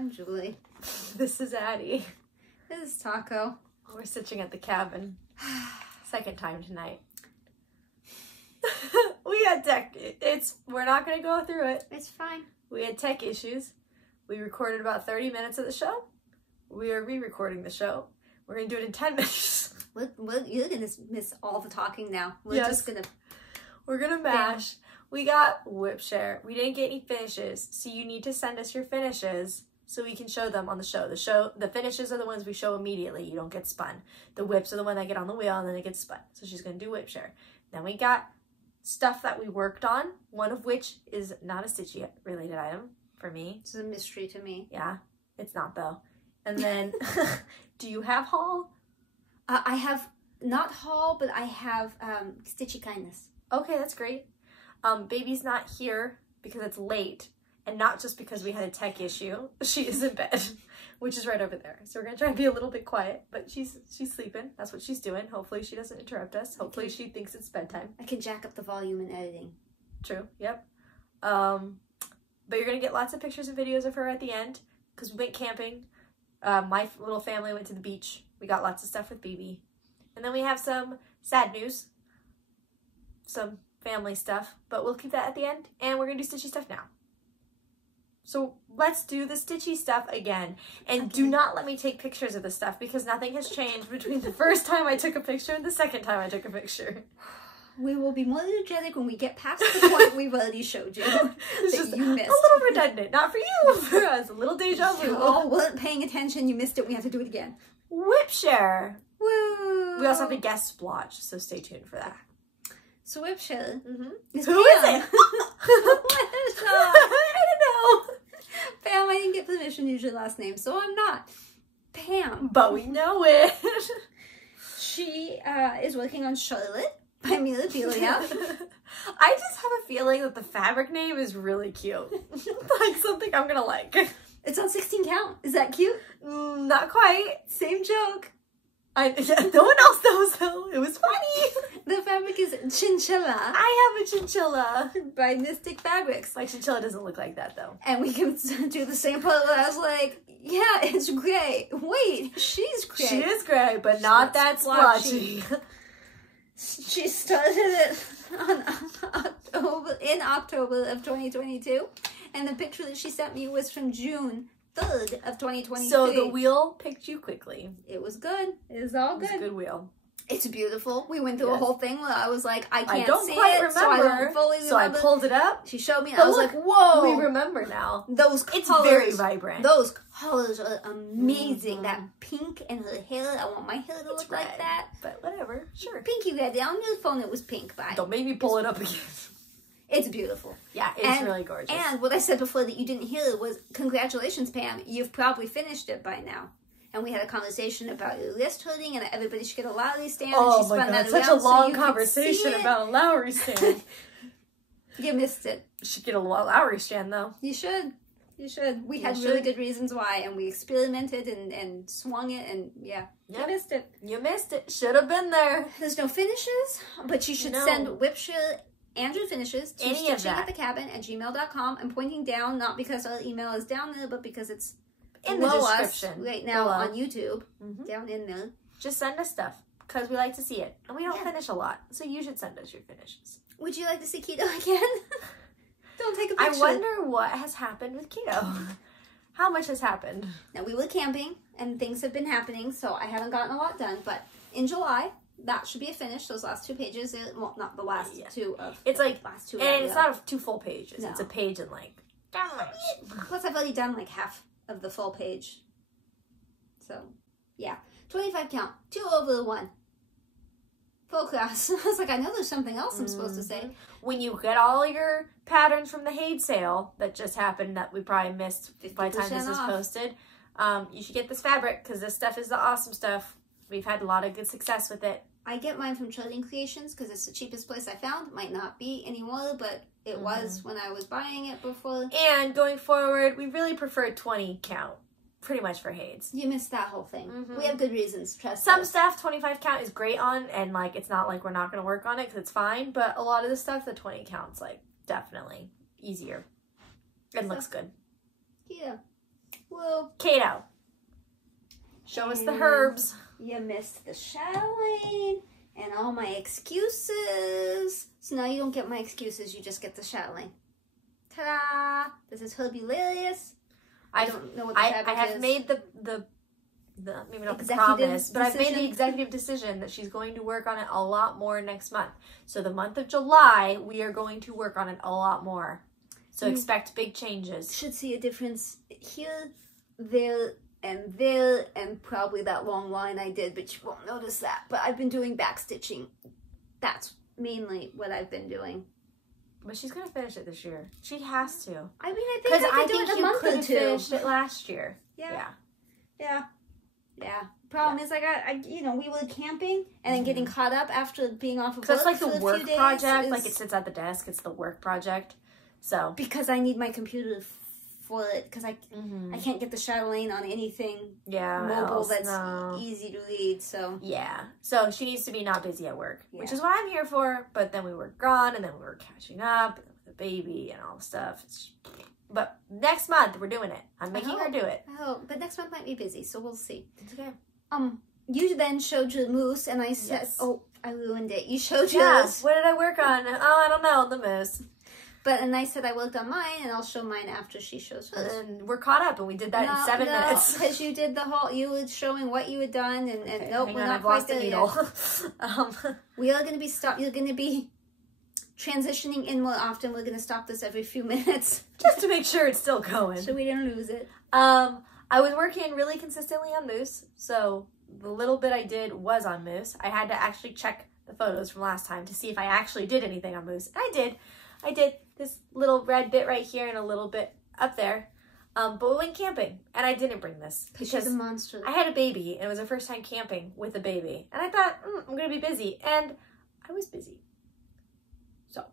I'm Julie. This is Addie. This is Taco. We're stitching at the cabin. Second time tonight. We had tech. We're not going to go through it. It's fine. We had tech issues. We recorded about 30 minutes of the show. We are re-recording the show. We're going to do it in 10 minutes. You're going to miss all the talking now. We're going to mash. We got WIP share. We didn't get any finishes, so you need to send us your finishes so we can show them on the show. The finishes are the ones we show immediately. You don't get spun. The WIPs are the one that get on the wheel and then it gets spun. So she's going to do WIP share. Then we got stuff that we worked on, one of which is not a stitchy related item for me. It's a mystery to me. Yeah, it's not though. And then, do you have haul? I have not haul, but I have stitchy kindness. Okay, that's great. Baby's not here because it's late, and not just because we had a tech issue. She is in bed, which is right over there. So we're gonna try and be a little bit quiet, but she's sleeping. That's what she's doing. Hopefully she doesn't interrupt us. Hopefully she thinks it's bedtime. I can jack up the volume in editing. True. Yep. But you're gonna get lots of pictures and videos of her at the end because we went camping. My little family went to the beach. We got lots of stuff with BB, and then we have some sad news. Some family stuff, but we'll keep that at the end, and we're gonna do stitchy stuff now. So let's do the stitchy stuff again, and do not let me take pictures of the stuff because nothing has changed between the first time I took a picture and the second time I took a picture. We will be more energetic when we get past the point we've already showed you it's that just you missed. A little redundant, not for you, for us. A little deja vu. You all weren't paying attention. You missed it. We have to do it again. WIP share. Woo! We also have a guest splotch, so stay tuned for that. So WIP share. Who is it? I don't know. Pam, I didn't get permission to use your last name, so I'm not Pam. But we know it. She is working on Charlotte by Mirabilia. I just have a feeling that the fabric name is really cute. Like something I'm gonna like. It's on 16 count. Is that cute? Not quite. Same joke. No one else knows though. It was funny. The fabric is Chinchilla. I have a Chinchilla. By Mystic Fabrics. My Chinchilla doesn't look like that though. And we can do the same part where I was like, yeah, it's gray. Wait, she's gray. She is gray, but not that splotchy. She started it in October of 2022. And the picture that she sent me was from June 3rd of 2023. So the wheel picked you quickly. It was good. It was all good. It was a good wheel. It's beautiful. We went through a whole thing where I was like, I can't see remember, so I don't fully remember. So I pulled it up. She showed me and I was like, whoa. We remember now. Those colors. It's very vibrant. Those colors are amazing. That pink and her hair. I want my hair to look like that. But whatever. Sure. Pinky red. On your phone it was pink. But don't make me pull it up again. It's beautiful. Yeah, it's really gorgeous. And what I said before that you didn't hear was, congratulations, Pam. You've probably finished it by now. And we had a conversation about your wrist hurting and that everybody should get a Lowry stand. Oh and she my spun god, that such a long conversation about a Lowry stand. You missed it. You should get a Lowry stand though. You should. You should. We had really good reasons why, and we experimented and swung it, and yeah. You missed it. You missed it. Should have been there. There's no finishes, but you should send WIP share and your finishes to StitchingAtTheCabin@gmail.com. I'm pointing down, not because our email is down there, but because it's in the description us right now on YouTube, down in there. Just send us stuff, because we like to see it. And we don't finish a lot, so you should send us your finishes. Would you like to see Keto again? Don't take a picture. I wonder what has happened with Keto. How much has happened? Now, we were camping, and things have been happening, so I haven't gotten a lot done, but in July, that should be a finish. Those last 2 pages, well, not the last two of it's like last two. And it's not 2 full pages. No. It's a page and like. Plus, I've already done like half of the full page. So, yeah, 25 count, 2 over 1. Full class. I was like, I know there's something else I'm supposed to say. When you get all your patterns from the HAED sale that just happened that we probably missed by the time this is posted, you should get this fabric because this stuff is the awesome stuff. We've had a lot of good success with it. I get mine from Chatelaine Creations because it's the cheapest place I found. Might not be anymore, but it was when I was buying it before. And going forward, we really prefer 20 count. Pretty much for HAEDs. You missed that whole thing. We have good reasons. Trust Some us. stuff 25 count is great on, and like it's not like we're not going to work on it because it's fine. But a lot of the stuff, the 20 count's like definitely easier and looks good. Yeah. Whoa. Kato, show us the herbs. You missed the chatelaine and all my excuses. So now you don't get my excuses, you just get the chatelaine. Ta-da! This is Mirabilia. I don't know what the fabric is. I have made the maybe not the promise, but I've made the executive decision that she's going to work on it a lot more next month. So the month of July, we are going to work on it a lot more. So expect big changes. Should see a difference here, there, and probably that long line I did, but you won't notice that. But I've been doing back stitching. That's mainly what I've been doing. But she's gonna finish it this year. She has to. I mean, I think I could do it in a month or two. Finished it last year. Yeah. Problem is, you know, we were camping and then getting caught up after being off of work. So it's like the work project. Like it sits at the desk. It's the work project. So because I need my computer for it, because I can't get the Chatelaine on anything mobile that's easy to read. So so she needs to be not busy at work, which is what I'm here for. But then we were gone, and then we were catching up with the baby and all the stuff. But next month we're doing it. I'm making her do it. Oh, but next month might be busy, so we'll see. It's okay. You then showed your moose, and I said, "Oh, I ruined it." You showed yours. Yeah. What did I work on? Oh, I don't know. The moose. And I said I worked on mine, and I'll show mine after she shows hers. And we're caught up, and we did that in 7 minutes. Because you did the whole, you were showing what you had done, and nope, we're not quite there yet. We are going to be you're going to be transitioning in more often. We're going to stop this every few minutes. Just to make sure it's still going. So we didn't lose it. I was working really consistently on moose, so the little bit I did was on moose. I had to actually check the photos from last time to see if I actually did anything on moose. And I did. I did this little red bit right here and a little bit up there. But we went camping, and I didn't bring this because she's a monster. I had a baby, and it was her first time camping with a baby. And I thought, I'm going to be busy. And I was busy. So,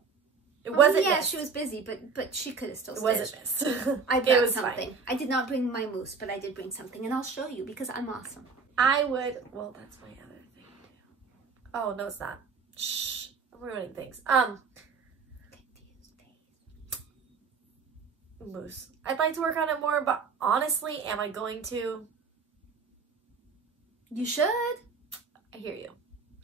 it wasn't missed. She was busy, but she could have still stitched. It wasn't missed. I brought something. Fine. I did not bring my moose, but I did bring something, and I'll show you because I'm awesome. I would, well, that's my other thing, too. Oh, no, it's not. Shh. I'm ruining things. Moose. I'd like to work on it more, but honestly, am I going to? You should. I hear you.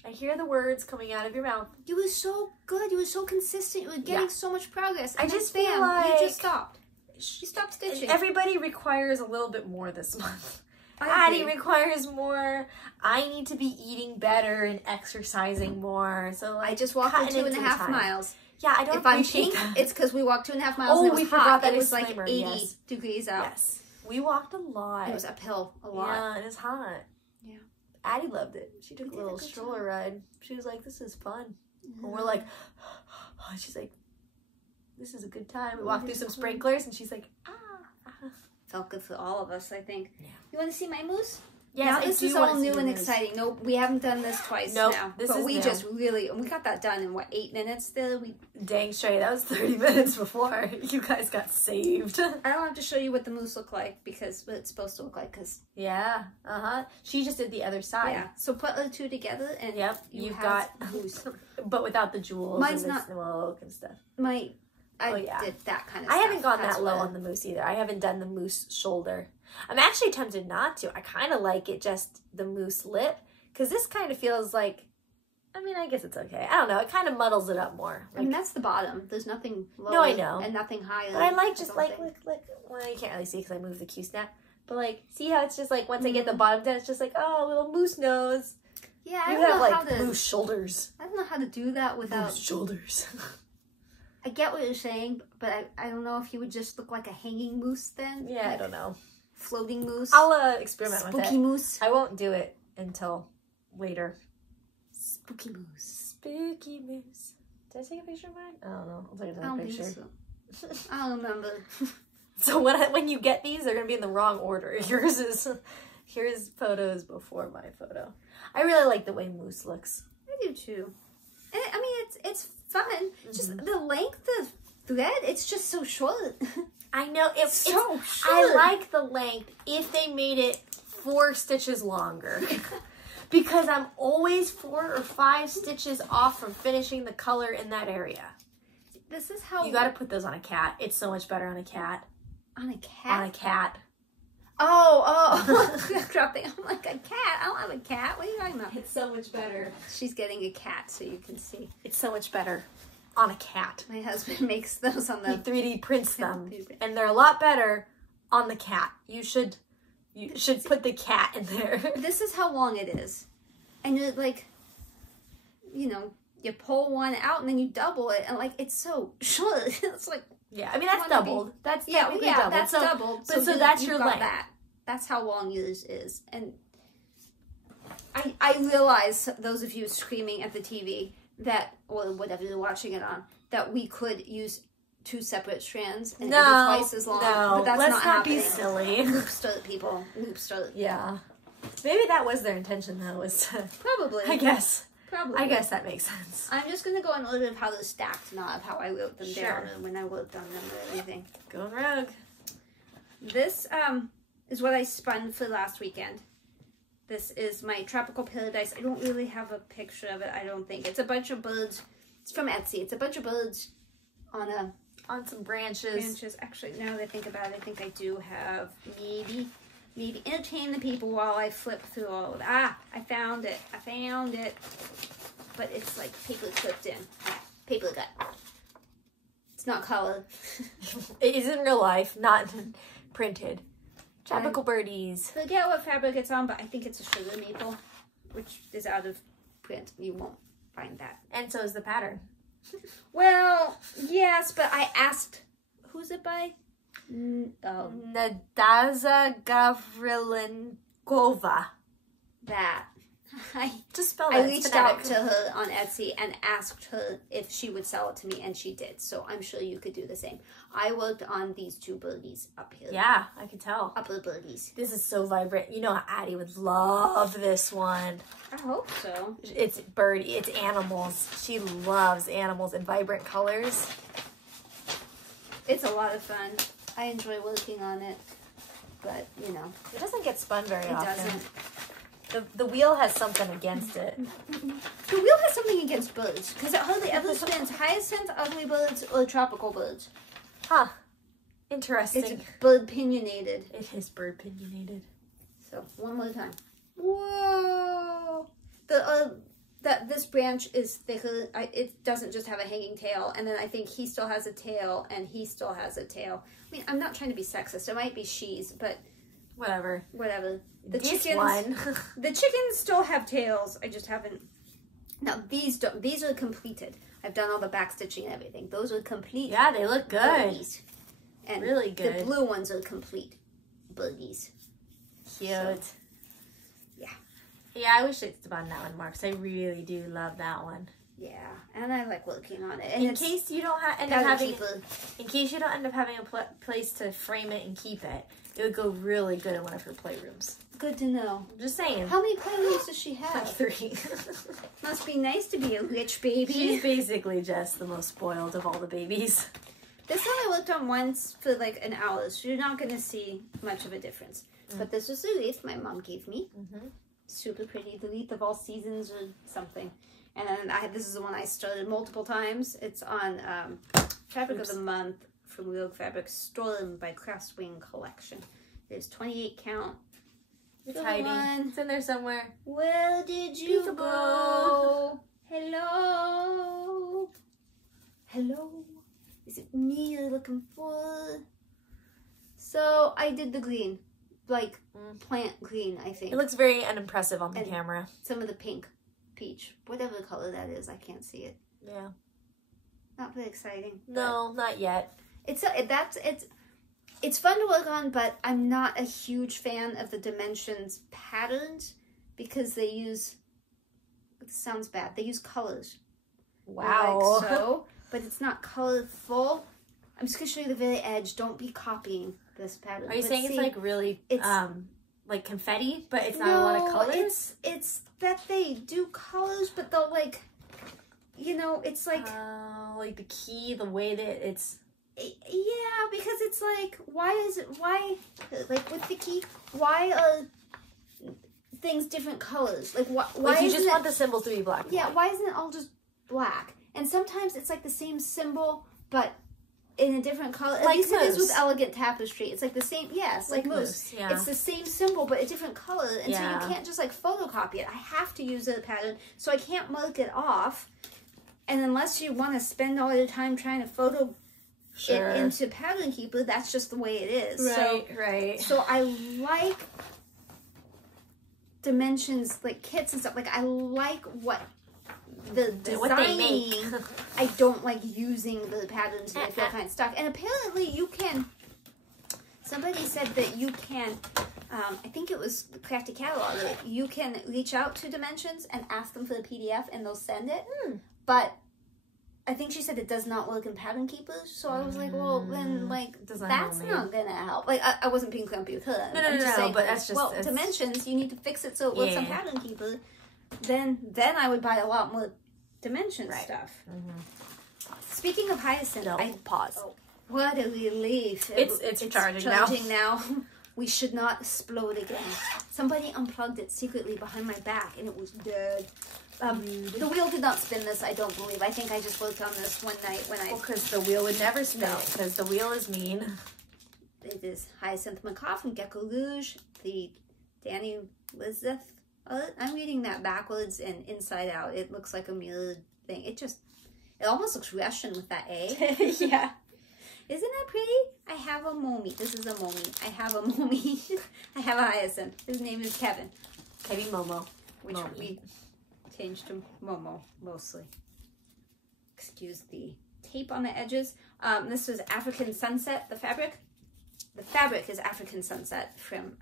I hear the words coming out of your mouth. You were so good. You were so consistent. You were getting so much progress. And I just feel like you just stopped. You stopped stitching. Everybody requires a little bit more this month. Addie requires more. I need to be eating better and exercising more. So I just walked 2.5 miles. Yeah, I don't appreciate that. It's because we walked 2.5 miles and it was hot. It was like 80 degrees out. Yes. We walked a lot. It was uphill a lot. Yeah, it was hot. Yeah. Addie loved it. She took a little stroller ride. She was like, this is fun. And we're like, she's like, this is a good time. We walked through some sprinklers and she's like, Felt good for all of us, I think. Yeah. You want to see my moose? Yes, now this is all new and exciting. Nope, we haven't done this twice now. But we just really, we got that done in what, 8 minutes still? Dang straight, that was 30 minutes before you guys got saved. I don't have to show you what the moose look like because what it's supposed to look like. Yeah, she just did the other side. Yeah, so put the two together and you've got moose. But without the jewels and the smoke and stuff. I did that kind of stuff. I haven't gone that low on the moose either. I haven't done the moose shoulder. I'm actually tempted not to. I kind of like it just the moose lip because this kind of feels like, I mean, I guess it's okay. I don't know. It kind of muddles it up more. Like, I mean, that's the bottom. There's nothing lower. No, I know. And nothing higher. But I like just like, well, you can't really see because I moved the Q-snap. But like, see how it's just like, once I get the bottom done, it's just like, oh, little moose nose. Yeah, I don't know how to. Moose shoulders. I don't know how to do that without. Moose shoulders. I get what you're saying, but I don't know if you would just look like a hanging moose then. Yeah, I don't know. Floating moose. I'll experiment with it. Spooky moose. I won't do it until later. Spooky moose. Spooky moose. Did I take a picture of mine? I don't know. I'll take another picture. So. I don't remember. So when you get these, they're gonna be in the wrong order. Here's photos before my photo. I really like the way moose looks. I do too. And, I mean, it's fun. Just the length of thread. It's just so short. I know. It's so short. I like the length if they made it 4 stitches longer. Because I'm always 4 or 5 stitches off from finishing the color in that area. This is how... You gotta put those on a cat. It's so much better on a cat. On a cat? On a cat. Dropping. I'm like, a cat? I don't have a cat. What are you talking about? It's so much better. She's getting a cat so you can see. It's so much better on a cat. My husband makes those on the... He 3D prints them. And they're a lot better on the cat. You should put the cat in there. This is how long it is. And you're like, you know, you pull one out and then you double it. And like, it's so short. It's like... Yeah, I mean, that's doubled. That's doubled. That's doubled. But so that's your length. That's how long yours is. And I realize, those of you screaming at the TV that, or whatever you're watching it on, that we could use 2 separate strands and it would be twice as long. No, but that's let's not not happening. be silly. Loop start, people. Loop start. Yeah. Maybe that was their intention, though, was to... Probably. I guess. Probably. I guess that makes sense. I'm just going to go in order of how they're stacked, not of how I wrote them down and when I worked on them or anything. Going rogue. This is what I spun for last weekend. This is my Tropical Paradise. I don't really have a picture of it, I don't think. It's a bunch of birds. It's from Etsy. It's a bunch of birds on some branches. Actually, now that I think about it, I think I do have maybe entertain the people while I flip through all of it. Ah, I found it. But it's like paper clipped in. Paper cut. It's not colored. It is in real life, not printed. Tropical birdies. Forget what fabric it's on, but I think it's a sugar maple, which is out of print. You won't find that. And so is the pattern. Well, yes, but I asked, who's it by? Nadaza Gavrilenkova. That. Just spell that. I reached out to her on Etsy and asked her if she would sell it to me, and she did. So I'm sure you could do the same. I worked on these 2 birdies up here. Yeah, I can tell. Upper birdies. This is so vibrant. You know Addie would love this one. I hope so. It's birdie. It's animals. She loves animals and vibrant colors. It's a lot of fun. I enjoy working on it, but you know, it doesn't get spun very often. It doesn't. The wheel has something against it. The wheel has something against birds, because it hardly ever spins hyacinth, ugly birds, or tropical birds. Huh. Interesting. It's bird pinionated. It is bird pinionated. So, one more time. Whoa! This branch is thicker. It doesn't just have a hanging tail, and then I think he still has a tail, and he still has a tail. I mean, I'm not trying to be sexist. It might be she's, but... Whatever. The chickens still have tails. I just haven't. Now these don't. These are completed. I've done all the back stitching and everything. Those are complete. Yeah, they look good. Birdies. And really good. The blue ones are complete birdies. Cute. So, yeah. Yeah, I wish it's spun that one, Mark. I really do love that one. Yeah, and I like working on it. And in case you don't end up having a place to frame it and keep it, it would go really good in one of her playrooms. Good to know. I'm just saying. How many playrooms does she have? Like 3. Must be nice to be a rich baby. She's basically just the most spoiled of all the babies. This one I worked on once for like an hour, so you're not going to see much of a difference. But this is the wreath my mom gave me. Super pretty. The wreath of all seasons or something. And then this is the one I started multiple times. It's on Fabric of the Month from Rogue Fabric Storm by Craftswing Collection. There's 28 count. It's hiding. It's in there somewhere. Where did you go? Hello? Hello? Is it me you're looking for? So I did the green. Like plant green, I think. It looks very unimpressive on the camera. Some of the pink. Peach, whatever color that is, I can't see it. Yeah, not very exciting. No, not yet. It's fun to work on, but I'm not a huge fan of the dimensions patterns because they use. It sounds bad. They use colors. Wow. Like so, but it's not colorful. I'm just gonna show you the very edge. Don't be copying this pattern. Are you saying it's like really like confetti, but it's not a lot of colors? It's that they do colors, but they'll like, you know, it's like the key, the way that it's. Yeah, because it's like, why like with the key, why are things different colors? Like why you just want the symbols to be black? Yeah, why isn't it all just black? And sometimes it's like the same symbol, but in a different color. At Like least it is with moose. Elegant Tapestry. It's like the same, yes, like moose. Yeah. It's the same symbol, but a different color. And Yeah. so you can't just like photocopy it. I have to use the pattern, so I can't mark it off. And unless you want to spend all your time trying to photo it into Pattern Keeper, that's just the way it is. Right. So I like dimensions, like kits and stuff. Like I like what the designing. What they make. I don't like using the patterns that I feel kind of stuck. And apparently you can. Somebody said that you can. I think it was the Crafty Catalog. That you can reach out to Dimensions and ask them for the PDF, and they'll send it. But I think she said it does not work in Pattern Keepers. So I was like, well, then like that's not gonna help. Like I wasn't being grumpy with her. I'm just saying, but that's just well, Dimensions. You need to fix it so it works on Pattern Keeper. Then I would buy a lot more Dimension stuff. Speaking of Hyacinth, pause. Oh, what a relief! It's charging now. We should not explode again. Somebody unplugged it secretly behind my back, and it was dead. The wheel did not spin this, I don't believe. I think I just worked on this one night when because the wheel would never spin because the wheel is mean. It is Hyacinth Macaw from Gecko Rouge, the Danny Elizabeth. I'm reading that backwards and inside out. It looks like a mirrored thing. It almost looks Russian with that A. Yeah. Isn't that pretty? I have a mommy. This is a mommy. I have a mommy. I have a Hyacinth. His name is Kevin. Kevin Momo. Which we changed to Momo, mostly. Excuse the tape on the edges. This is African Sunset, the fabric. The fabric is African Sunset from,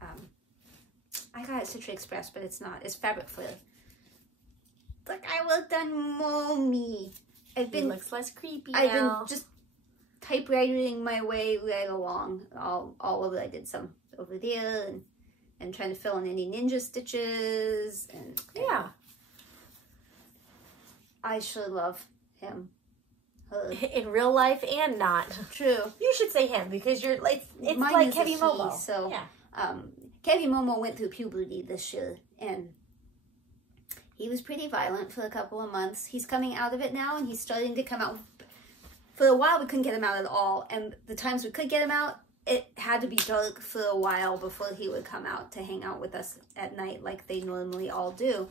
I got it Stitch Express, but it's not. It's Fabric Flare. Like, I worked on mommy. It looks less creepy I've now. been just typewriting my way right along all over. I did some over there and trying to fill in any ninja stitches and I sure love him. Her. In real life and not. True. You should say him because you're like it's Mine like is Kevin Momo. So Kevin Momo went through puberty this year and he was pretty violent for a couple of months. He's coming out of it now and he's starting to come out. For a while, we couldn't get him out at all. And the times we could get him out, it had to be dark for a while before he would come out to hang out with us at night like they normally all do.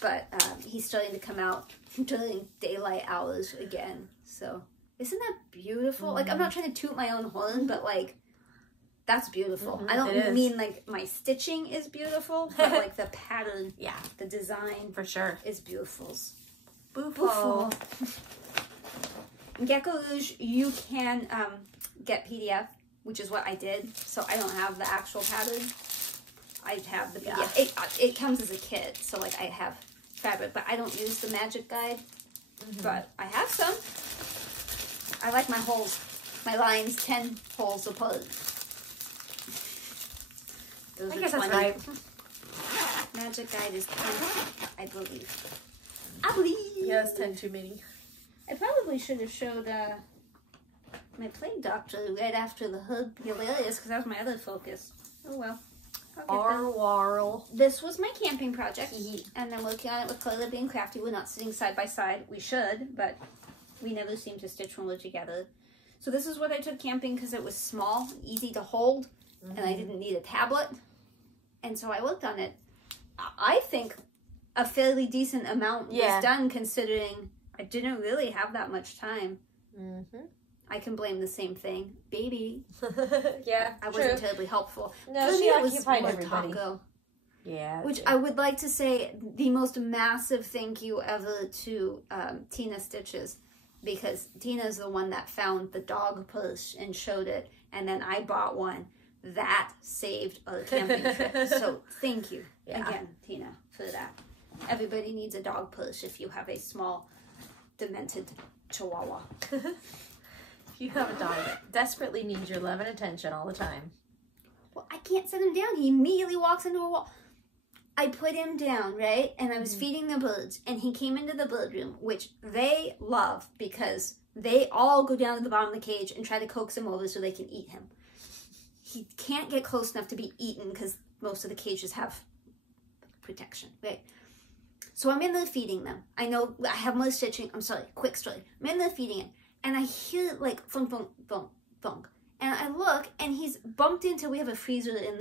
But he's starting to come out during daylight hours again. So isn't that beautiful? Like, I'm not trying to toot my own horn, but like, that's beautiful. I don't mean like my stitching is beautiful, but like the pattern, the design for sure is beautiful. Beautiful. In Gecko Rouge, you can get PDF, which is what I did. So I don't have the actual pattern. I have the PDF. It comes as a kit, so like I have fabric, but I don't use the magic guide. But I have some. I like my holes, my lines 10 holes apart. Those I are guess 20. that's right. Magic guide is 10, I believe. Yeah, it's 10 too many. I probably should have showed my Plague Doctor right after the Hood Hilarious, because that was my other focus. Oh well. This was my camping project, and I'm working on it with KarlaBeingCrafty. We're not sitting side by side. We should, but we never seem to stitch when we're together. So this is what I took camping because it was small, easy to hold, and I didn't need a tablet. And so I worked on it. I think a fairly decent amount was done considering I didn't really have that much time. I can blame the same thing. Baby. I wasn't terribly helpful. No, she occupied everybody. Taco. Yeah. Which I would like to say the most massive thank you ever to Tina Stitches, because Tina's the one that found the dog purse and showed it, and then I bought one. That saved our camping trip. So thank you again, Tina, for that. Everybody needs a dog purse if you have a small, demented chihuahua. You have a dog that desperately needs your love and attention all the time. Well, I can't set him down. He immediately walks into a wall. I put him down, right? And I was feeding the birds, and he came into the bird room, which they love because they all go down to the bottom of the cage and try to coax him over so they can eat him. He can't get close enough to be eaten because most of the cages have protection, right? So I'm in there feeding them. I know I have more stitching. I'm sorry, quick story. I'm in there feeding him. and I hear it like thunk, thunk, thunk, thunk. And I look, and he's bumped into, we have a freezer in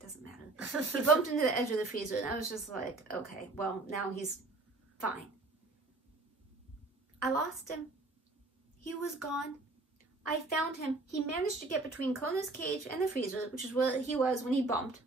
doesn't matter. He bumped into the edge of the freezer, and I was just like, okay, well, now he's fine. I lost him. He was gone. I found him. He managed to get between Kona's cage and the freezer, which is where he was when he bumped.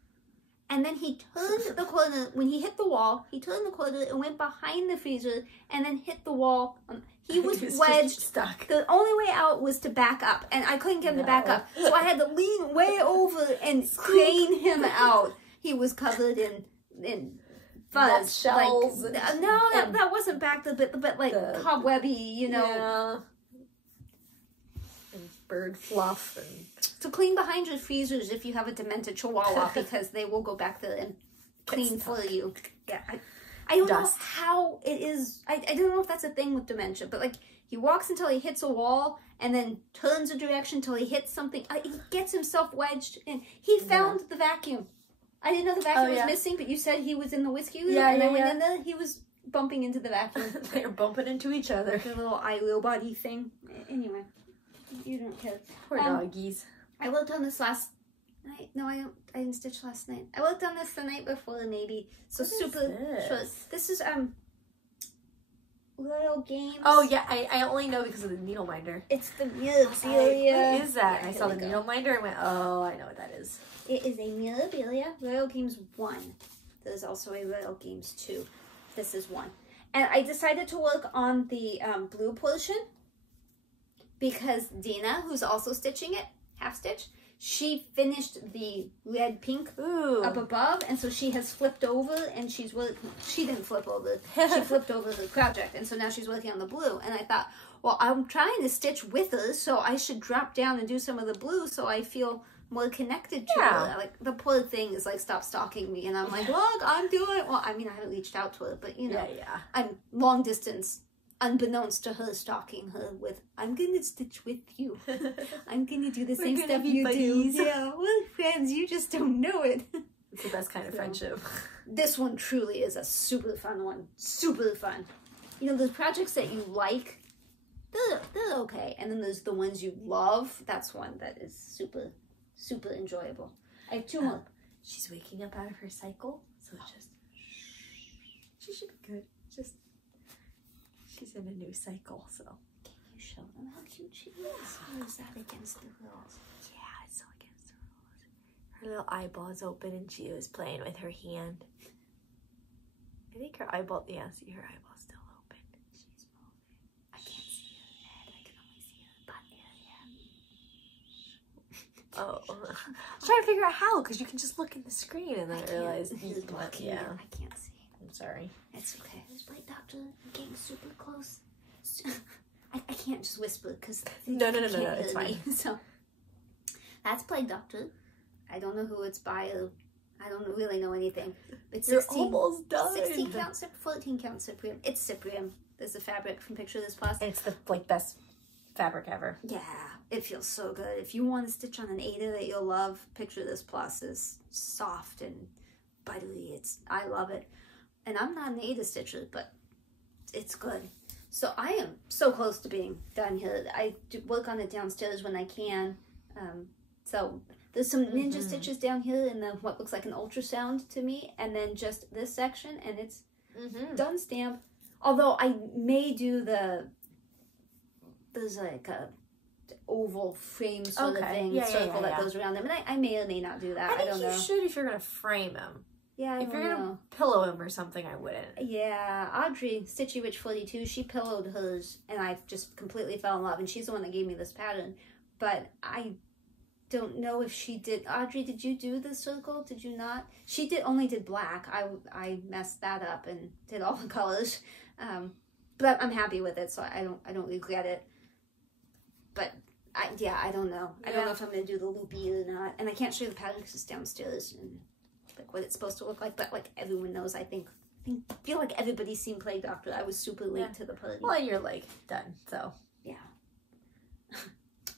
And then he turned the corner, when he hit the wall, he turned the corner and went behind the freezer and then hit the wall. He was wedged. Stuck. The only way out was to back up, and I couldn't get him to back up. So I had to lean way over and crane him out. He was covered in fuzz. Shells. Like, that wasn't backed up, but like cobwebby, you know. Yeah. And bird fluff. And So clean behind your freezers if you have a demented chihuahua, because they will go back there and clean for you. Yeah, I don't know how it is. I don't know if that's a thing with dementia, but like he walks until he hits a wall and then turns a direction until he hits something. He gets himself wedged, and he found the vacuum. I didn't know the vacuum was missing, but you said he was in the whiskey room, and I went in there. He was bumping into the vacuum. They were bumping into each other. The little IO body thing. Anyway, you don't care. Poor doggies. I worked on this last night. No, I didn't stitch last night. I worked on this the night before, maybe. So what super short. This is Royal Games. Oh yeah, I only know because of the needle minder. It's the Mirabilia. What is that? Yeah, I saw the needle minder and went, oh, I know what that is. It is a Mirabilia Royal Games 1. There's also a Royal Games 2. This is 1. And I decided to work on the blue portion because Dina, who's also stitching it, half stitch, she finished the red pink up above, and so she has flipped over, and she didn't flip over, she flipped over the project, and so now she's working on the blue. And I thought, well, I'm trying to stitch with her, so I should drop down and do some of the blue so I feel more connected to her. Like, the poor thing is like, stop stalking me, and I'm like, look, I'm doing, well, I mean, I haven't reached out to her, but you know, I'm long distance, unbeknownst to her, stalking her with, I'm gonna stitch with you. I'm gonna do the same stuff you do. Yeah, we're friends, you just don't know it. It's the best kind of friendship. This one truly is a super fun one. Super fun. You know, the projects that you like, they're okay. And then there's the ones you love. That's one that is super, super enjoyable. I have two more. She's waking up out of her cycle, so just, she should be good. Just, she's in a new cycle, so. Can you show them how cute she is? Or is that against the rules? Yeah, it's so against the rules. Her little eyeball is open and she was playing with her hand. I think her eyeball, yeah, see her eyeball's still open. She's moving. I can't see her head, I can only see her butt area. Oh. I was trying to figure out how, because you can just look in the screen and then I realized. Yeah. I can't see. I'm sorry. It's okay. There's Blake Doctor. I'm getting super close. I can't just whisper because no, it's fine. So that's Plague Doctor. I don't know who it's by. I don't really know anything. It's 16, You're almost done. 16 count, 14 count Cyprium. It's Cyprium. There's a fabric from Picture This Plus. It's the best fabric ever. Yeah, it feels so good. If you want to stitch on an Ada that you'll love, Picture This Plus is soft and buttery. I love it. And I'm not an Ada stitcher, but it's good. So I am so close to being done here. I do work on it downstairs when I can. So there's some ninja stitches down here in the what looks like an ultrasound to me, and then just this section, and it's done stamp. Although I may do there's like a oval frame sort of thing, circle that goes around them, and I may or may not do that. I don't know. You should if you're gonna frame them. Yeah, if you're gonna pillow him or something, I wouldn't. Yeah, Audrey, Stitchy Witch 42, she pillowed hers, and I just completely fell in love, and she's the one that gave me this pattern. But I don't know if she did. Audrey, did you do the circle? Did you not? She only did black. I messed that up and did all the colors. But I'm happy with it, so I don't regret it. But I don't know. I don't know if I'm gonna do the loopy or not, and I can't show you the pattern because it's downstairs and like what it's supposed to look like. But like everyone knows, I feel like everybody's seen Plague Doctor. I was super late to the party. Well, you're like done, so yeah.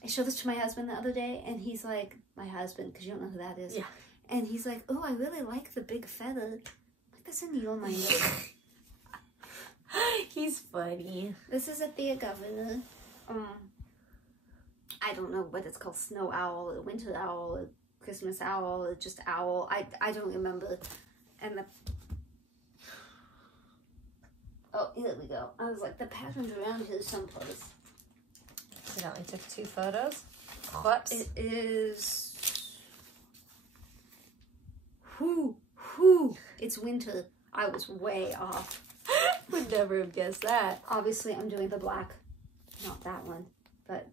I showed this to my husband the other day, and he's like, my husband, because you don't know who that is. Yeah. And he's like, oh, I really like the big feather. I'm like, that's a needle minder. He's funny. This is a Thea Governor. I don't know what it's called. Snow owl, a winter owl, a Christmas owl, or just owl. I don't remember. And the... Oh, here we go. I was like, the pattern's around here someplace. You only took 2 photos? Whoops. It is... It's winter. I was way off. Would never have guessed that. Obviously, I'm doing the black. Not that one, but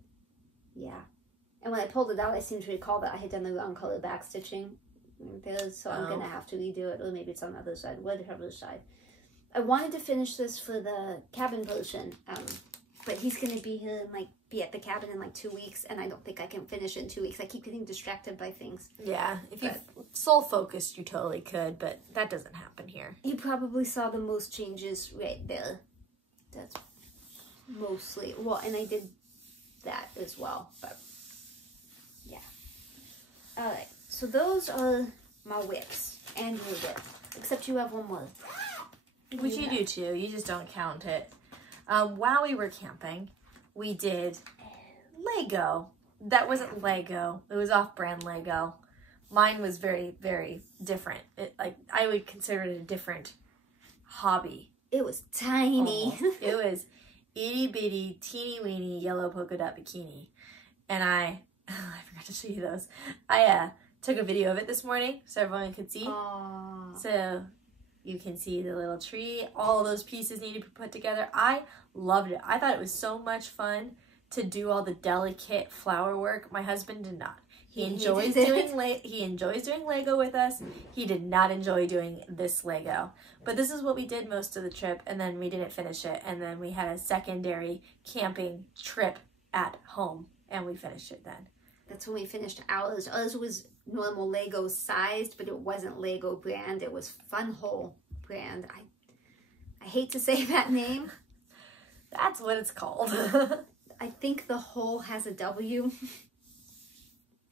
yeah. And when I pulled it out, I seem to recall that I had done the wrong color back stitching. So I'm going to have to redo it, or maybe it's on the other side, whatever side. I wanted to finish this for the cabin version, but he's going to be here and be at the cabin in 2 weeks, and I don't think I can finish it in 2 weeks. I keep getting distracted by things. Yeah, if you soul focused, you totally could, but that doesn't happen here. You probably saw the most changes right there. That's mostly, well, and I did that as well, but yeah. All right, so those are my whips and your whip, except you have one more. Which you do too, you just don't count it. While we were camping, we did Lego. That wasn't Lego, it was off-brand Lego. Mine was very, very different. I would consider it a different hobby. It was tiny. It was itty bitty, teeny weeny yellow polka dot bikini. And I forgot to show you those. I took a video of it this morning so everyone could see. Aww. So you can see the little tree. All of those pieces need to be put together. I loved it. I thought it was so much fun to do all the delicate flower work. My husband did not. He enjoys doing Lego with us. He did not enjoy doing this Lego. But this is what we did most of the trip, and then we didn't finish it. And then we had a secondary camping trip at home, and we finished it then. That's when we finished ours. Ours was normal Lego sized, but it wasn't Lego brand. It was Fun Hole brand. I hate to say that name. That's what it's called. I think the hole has a W.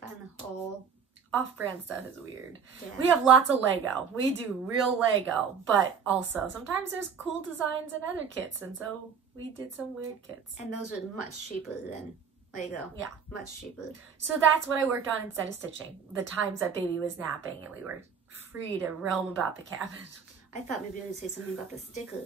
Fun Hole. Off-brand stuff is weird. Yeah. We have lots of Lego. We do real Lego, but also sometimes there's cool designs in other kits, and so we did some weird kits. And those are much cheaper than Lego. Yeah. Much cheaper. So that's what I worked on instead of stitching. The times that baby was napping and we were free to roam about the cabin. I thought maybe you were going to say something about the sticker.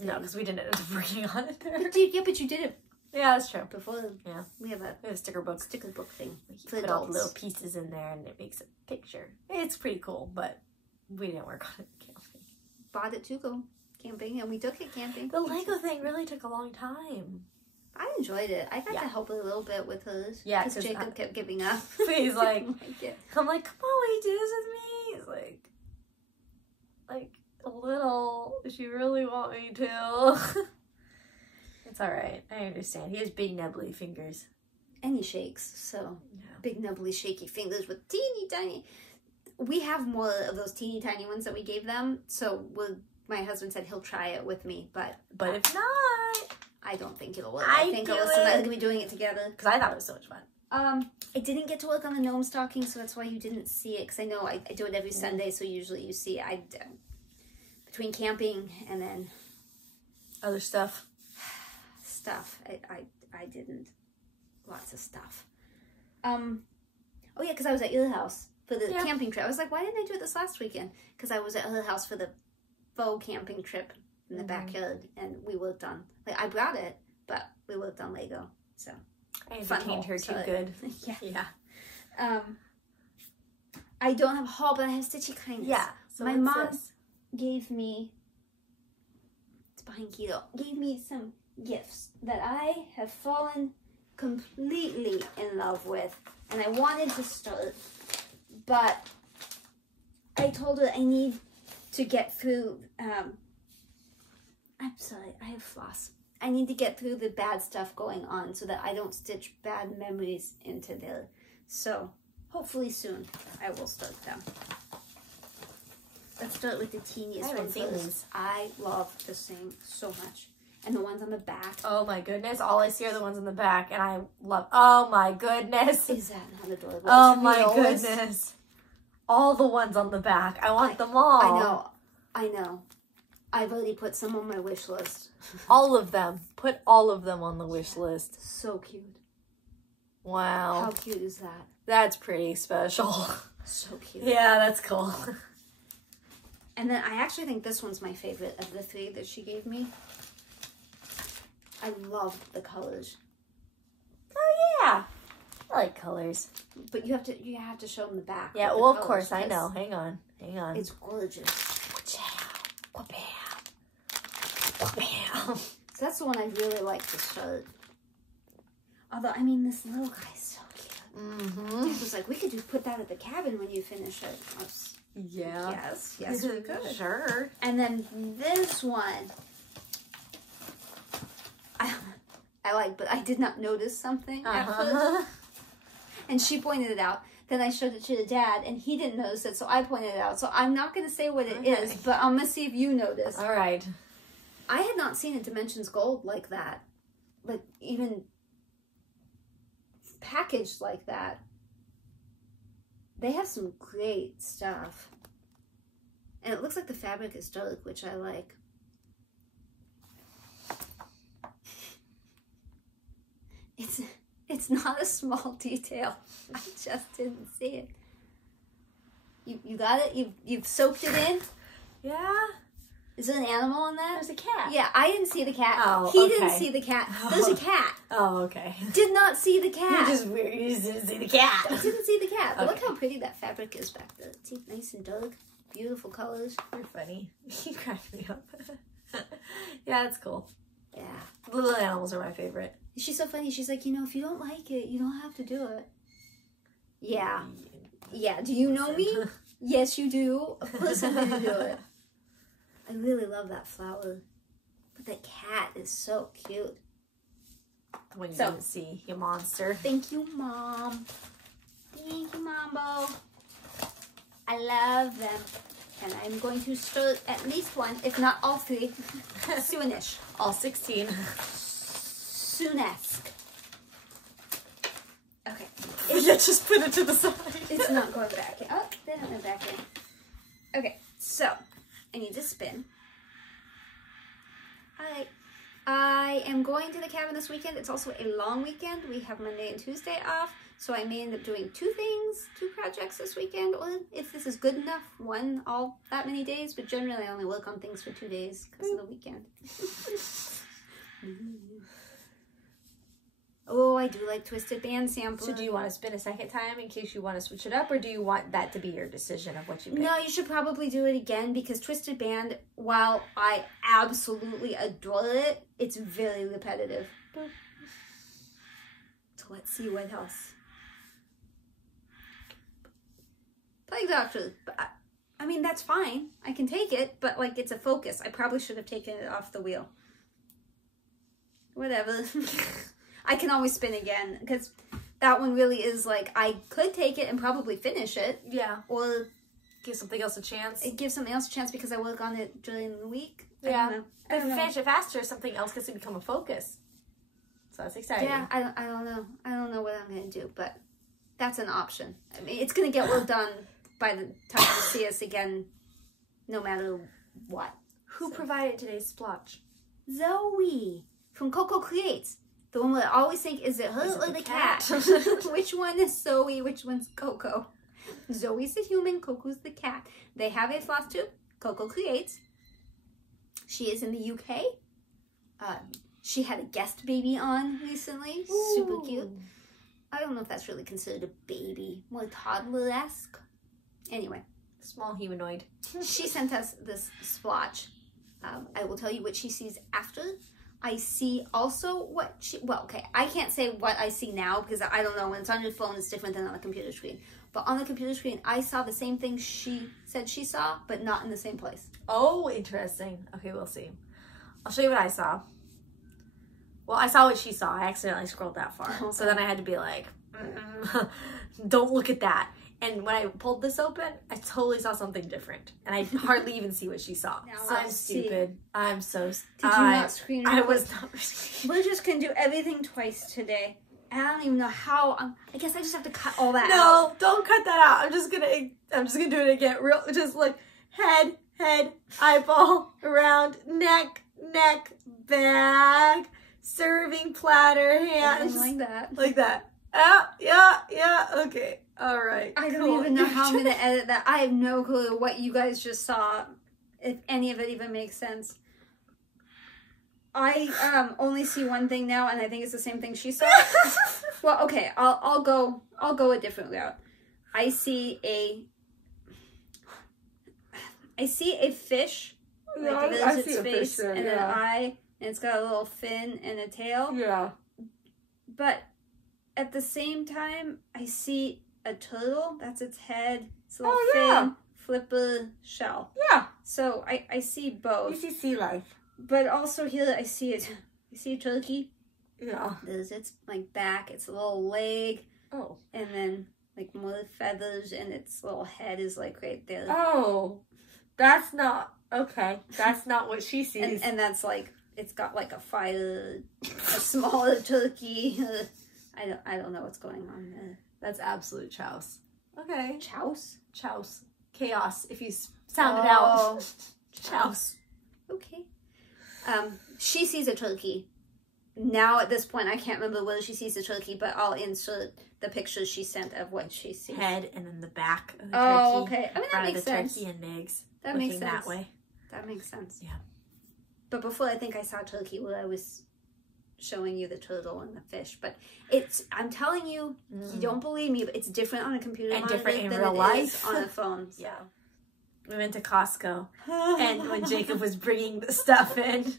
No, because we didn't end up working on it there. But you did it. Yeah, that's true. Before, yeah, we have a sticker book. Sticker book thing. You put all the little pieces in there and it makes a picture. It's pretty cool, but we didn't work on it camping. Bought it to go camping, and we took it camping. The Lego thing really took a long time. I enjoyed it. I got to help a little bit with hers. Yeah, because Jacob kept giving up. He's like, I'm like, come on, will you do this with me? He's like a little. If you really want me to. It's all right. I understand. He has big nubbly fingers. And he shakes, so big nubbly shaky fingers with teeny tiny. We have more of those teeny tiny ones that we gave them, so my husband said he'll try it with me, but if not, I don't think it'll work. I think Alyssa and I are going to be doing it together. Because I thought it was so much fun. I didn't get to work on the gnome stocking, so that's why you didn't see it, because I know I do it every Sunday, so usually you see it. Between camping and then other stuff. I didn't. Lots of stuff. Oh yeah, because I was at your house for the camping trip. I was like, why didn't I do it this last weekend? Because I was at her house for the faux camping trip in the backyard, and we worked on. I brought it, but we worked on Lego. So I entertained her too good. Yeah. I don't have a haul, but I have Stitchy Kindness. Yeah. So my mom gave me. It's behind Keto. Gave me some gifts that I have fallen completely in love with, and I wanted to start, but I told her I need to get through I'm sorry, I have floss. I need to get through the bad stuff going on so that I don't stitch bad memories into there. So hopefully soon I will start them. Let's start with the teeniest one first. I love this thing so much. And the ones on the back. Oh my goodness. All I see are the ones on the back. And I love... Oh my goodness. Is that not adorable? Oh my goodness. All the ones on the back. I want them all. I know. I've already put some on my wish list. All of them. Put all of them on the wish list. So cute. Wow. How cute is that? That's pretty special. So cute. Yeah, that's cool. And then I actually think this one's my favorite of the 3 that she gave me. I love the colors. Oh yeah. I like colors. But you have to show them the back. Yeah, well, of course, I know. Hang on. It's gorgeous. So that's the one I really like to start. Although, I mean, this little guy's so cute. Mm-hmm. It was like, we could just put that at the cabin when you finish it. Yeah. Yes, we could. Sure. And then this one, I like, but I did not notice something at first. And she pointed it out. Then I showed it to the dad, and he didn't notice it, so I pointed it out. So I'm not going to say what it is, but I'm going to see if you notice. All right. I had not seen a Dimensions Gold like that. Like, even packaged like that. They have some great stuff. And it looks like the fabric is dark, which I like. It's not a small detail. I just didn't see it. You got it? You've soaked it in? Yeah. Is there an animal in that? There's a cat. Yeah, I didn't see the cat. Oh, He didn't see the cat. There's a cat. Oh, okay. Did not see the cat. You're just weird. You just didn't see the cat. I didn't see the cat. But Okay. look how pretty that fabric is back there. It's nice and dark. Beautiful colors. You're funny. You cracked me up. Yeah, it's cool. Yeah. Little animals are my favorite. She's so funny. She's like, if you don't like it, you don't have to do it. Yeah. Yeah. Do you know me? Yes, you do. Of course I'm going to do it. I really love that flower. But that cat is so cute. The one you didn't see, you monster. Thank you, Mom. Thank you, Mambo. I love them. And I'm going to start at least one, if not all 3, soonish. All 16. Soonesk. Okay. Yeah, just put it to the side. It's not going back in. Oh, they don't go back in. Okay, so I need to spin. Alright. I am going to the cabin this weekend. It's also a long weekend. We have Monday and Tuesday off. So I may end up doing 2 projects this weekend. Or if this is good enough, one all that many days. But generally I only work on things for 2 days because of the weekend. Oh, I do like Twisted Band samples. So do you want to spin a second time in case you want to switch it up, or do you want that to be your decision of what you pick? No, you should probably do it again because Twisted Band, while I absolutely adore it, it's very repetitive. So let's see what else. Plague Doctor. I mean, that's fine. I can take it, but like it's a focus. I probably should have taken it off the wheel. Whatever. I can always spin again because that one really is like I could take it and probably finish it. Yeah. Or give something else a chance. It gives something else a chance because I work on it during the week. Yeah. I don't know. If you finish it faster, something else gets to become a focus. So that's exciting. Yeah, I don't know. I don't know what I'm going to do, but that's an option. I mean, it's going to get work done by the time you see us again, no matter what. Who provided today's splotch? Zoe from Coco Creates. The one where I always think, is it her or the cat? Which one is Zoe? Which one's Coco? Zoe's the human, Coco's the cat. They have a floss tube, Coco Creates. She is in the UK. She had a guest baby on recently. Ooh. Super cute. I don't know if that's really considered a baby. More toddler-esque. Anyway. Small humanoid. She sent us this splotch. I will tell you what she sees after. I see also what she... Well, okay. I can't say what I see now because I don't know. When it's on your phone, it's different than on the computer screen. But on the computer screen, I saw the same thing she said she saw, but not in the same place. Oh, interesting. Okay, we'll see. I'll show you what I saw. Well, I saw what she saw. I accidentally scrolled that far. Okay. So then I had to be like, don't look at that. And when I pulled this open, I totally saw something different. And I hardly even see what she saw. Now so I'm stupid. I'm so stupid. Did you not screen record? I was not We're just going to do everything twice today. I don't even know how. I guess I just have to cut all that out. No, don't cut that out. I'm just gonna do it again. Just like head, head, eyeball, around, neck, bag, serving platter, hands. Like that. Like that. Yeah, okay. All right. I don't even know how I'm going to edit that. I have no clue what you guys just saw, if any of it even makes sense. I only see one thing now, and I think it's the same thing she saw. Well, okay, I'll go a different route. I see a fish, like it is its face there, and an eye, and it's got a little fin and a tail. Yeah. But at the same time, I see a turtle. That's its head. It's a little fin, flipper, shell. Yeah. So I see both. You see sea life. But also here I see it. I see a turkey. Yeah. There's its like back, its little leg. Oh. And then like more feathers, and its little head is like right there. Oh. That's not okay. That's not what she sees. And that's like it's got like a fire, a smaller turkey. I don't know what's going on there. That's absolute chouse. Okay. Chouse? Chouse. Chaos, if you sound it out. Chouse. Okay. She sees a turkey. Now at this point, I can't remember whether she sees the turkey, but I'll insert the pictures she sent of what she sees. Head and then the back of the turkey. Oh, okay. I mean, that makes sense. Turkey and Migs. That makes sense. That way. That makes sense. Yeah. But before, I think I saw turkey where I was showing you the turtle and the fish. But it's, I'm telling you, you don't believe me, but it's different on a computer and different in than real it life. is on a phone. So. Yeah. We went to Costco, and when Jacob was bringing the stuff in,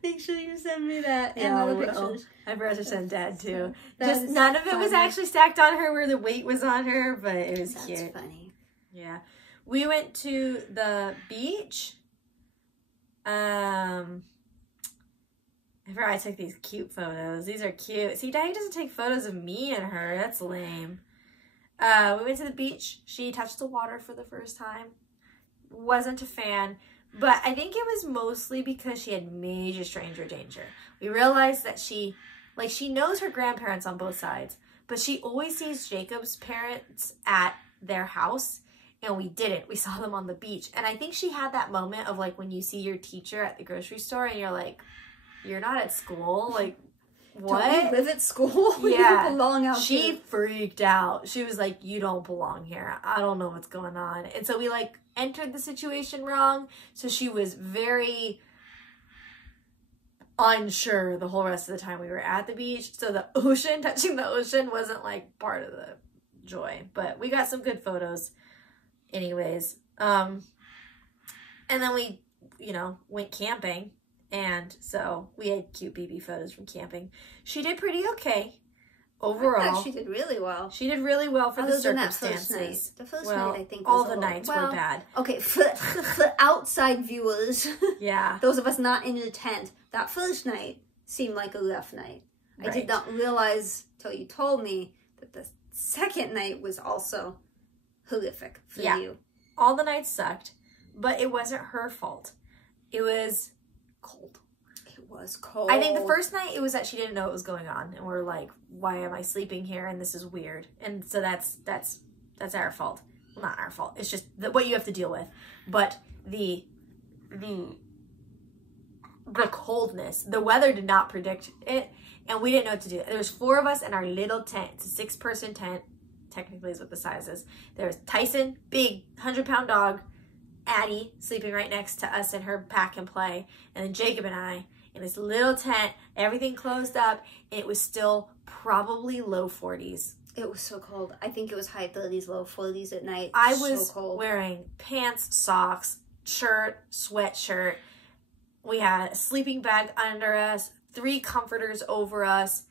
make sure you send me that and yeah, all the pictures. I forgot to send Dad too. Just none of it was actually stacked on her where the weight was on her, but it was cute. That's funny. Yeah, we went to the beach. I forgot I took these cute photos. These are cute. See, Daddy doesn't take photos of me and her. That's lame. We went to the beach. She touched the water for the first time. Wasn't a fan, but I think it was mostly because she had major stranger danger. We realized that she knows her grandparents on both sides, but she always sees Jacob's parents at their house, and we didn't. We saw them on the beach, and I think she had that moment of like when you see your teacher at the grocery store and you're like, you're not at school, like, what? Don't you live at school? Yeah. You don't belong out She here. freaked out. She was like, you don't belong here. I don't know what's going on. And so we like entered the situation wrong. So she was very unsure the whole rest of the time we were at the beach. So the ocean, touching the ocean wasn't like part of the joy. But we got some good photos anyways. And then we, went camping. And so we had cute BB photos from camping. She did pretty okay overall. I thought she did really well. She did really well for the circumstances. That first night. The first well, night, I think, all was the nights were bad. Okay, for outside viewers, yeah, those of us not in the tent, that first night seemed like a rough night. Right. I did not realize till you told me that the second night was also horrific for you. All the nights sucked, but it wasn't her fault. It was cold. It was cold. I think the first night it was that she didn't know what was going on, and we're like, "Why am I sleeping here? And this is weird." And so that's our fault. Well, not our fault. It's just what you have to deal with. But the coldness, the weather did not predict it, and we didn't know what to do. There was 4 of us in our little tent. It's a 6-person tent. Technically, is what the size is. There's Tyson, big 100-pound dog. Addie sleeping right next to us in her pack and play, and then Jacob and I in this little tent, everything closed up, and it was still probably low 40s. It was so cold. I think it was high 30s, low 40s at night. I was wearing pants, socks, shirt, sweatshirt. We had a sleeping bag under us, 3 comforters over us,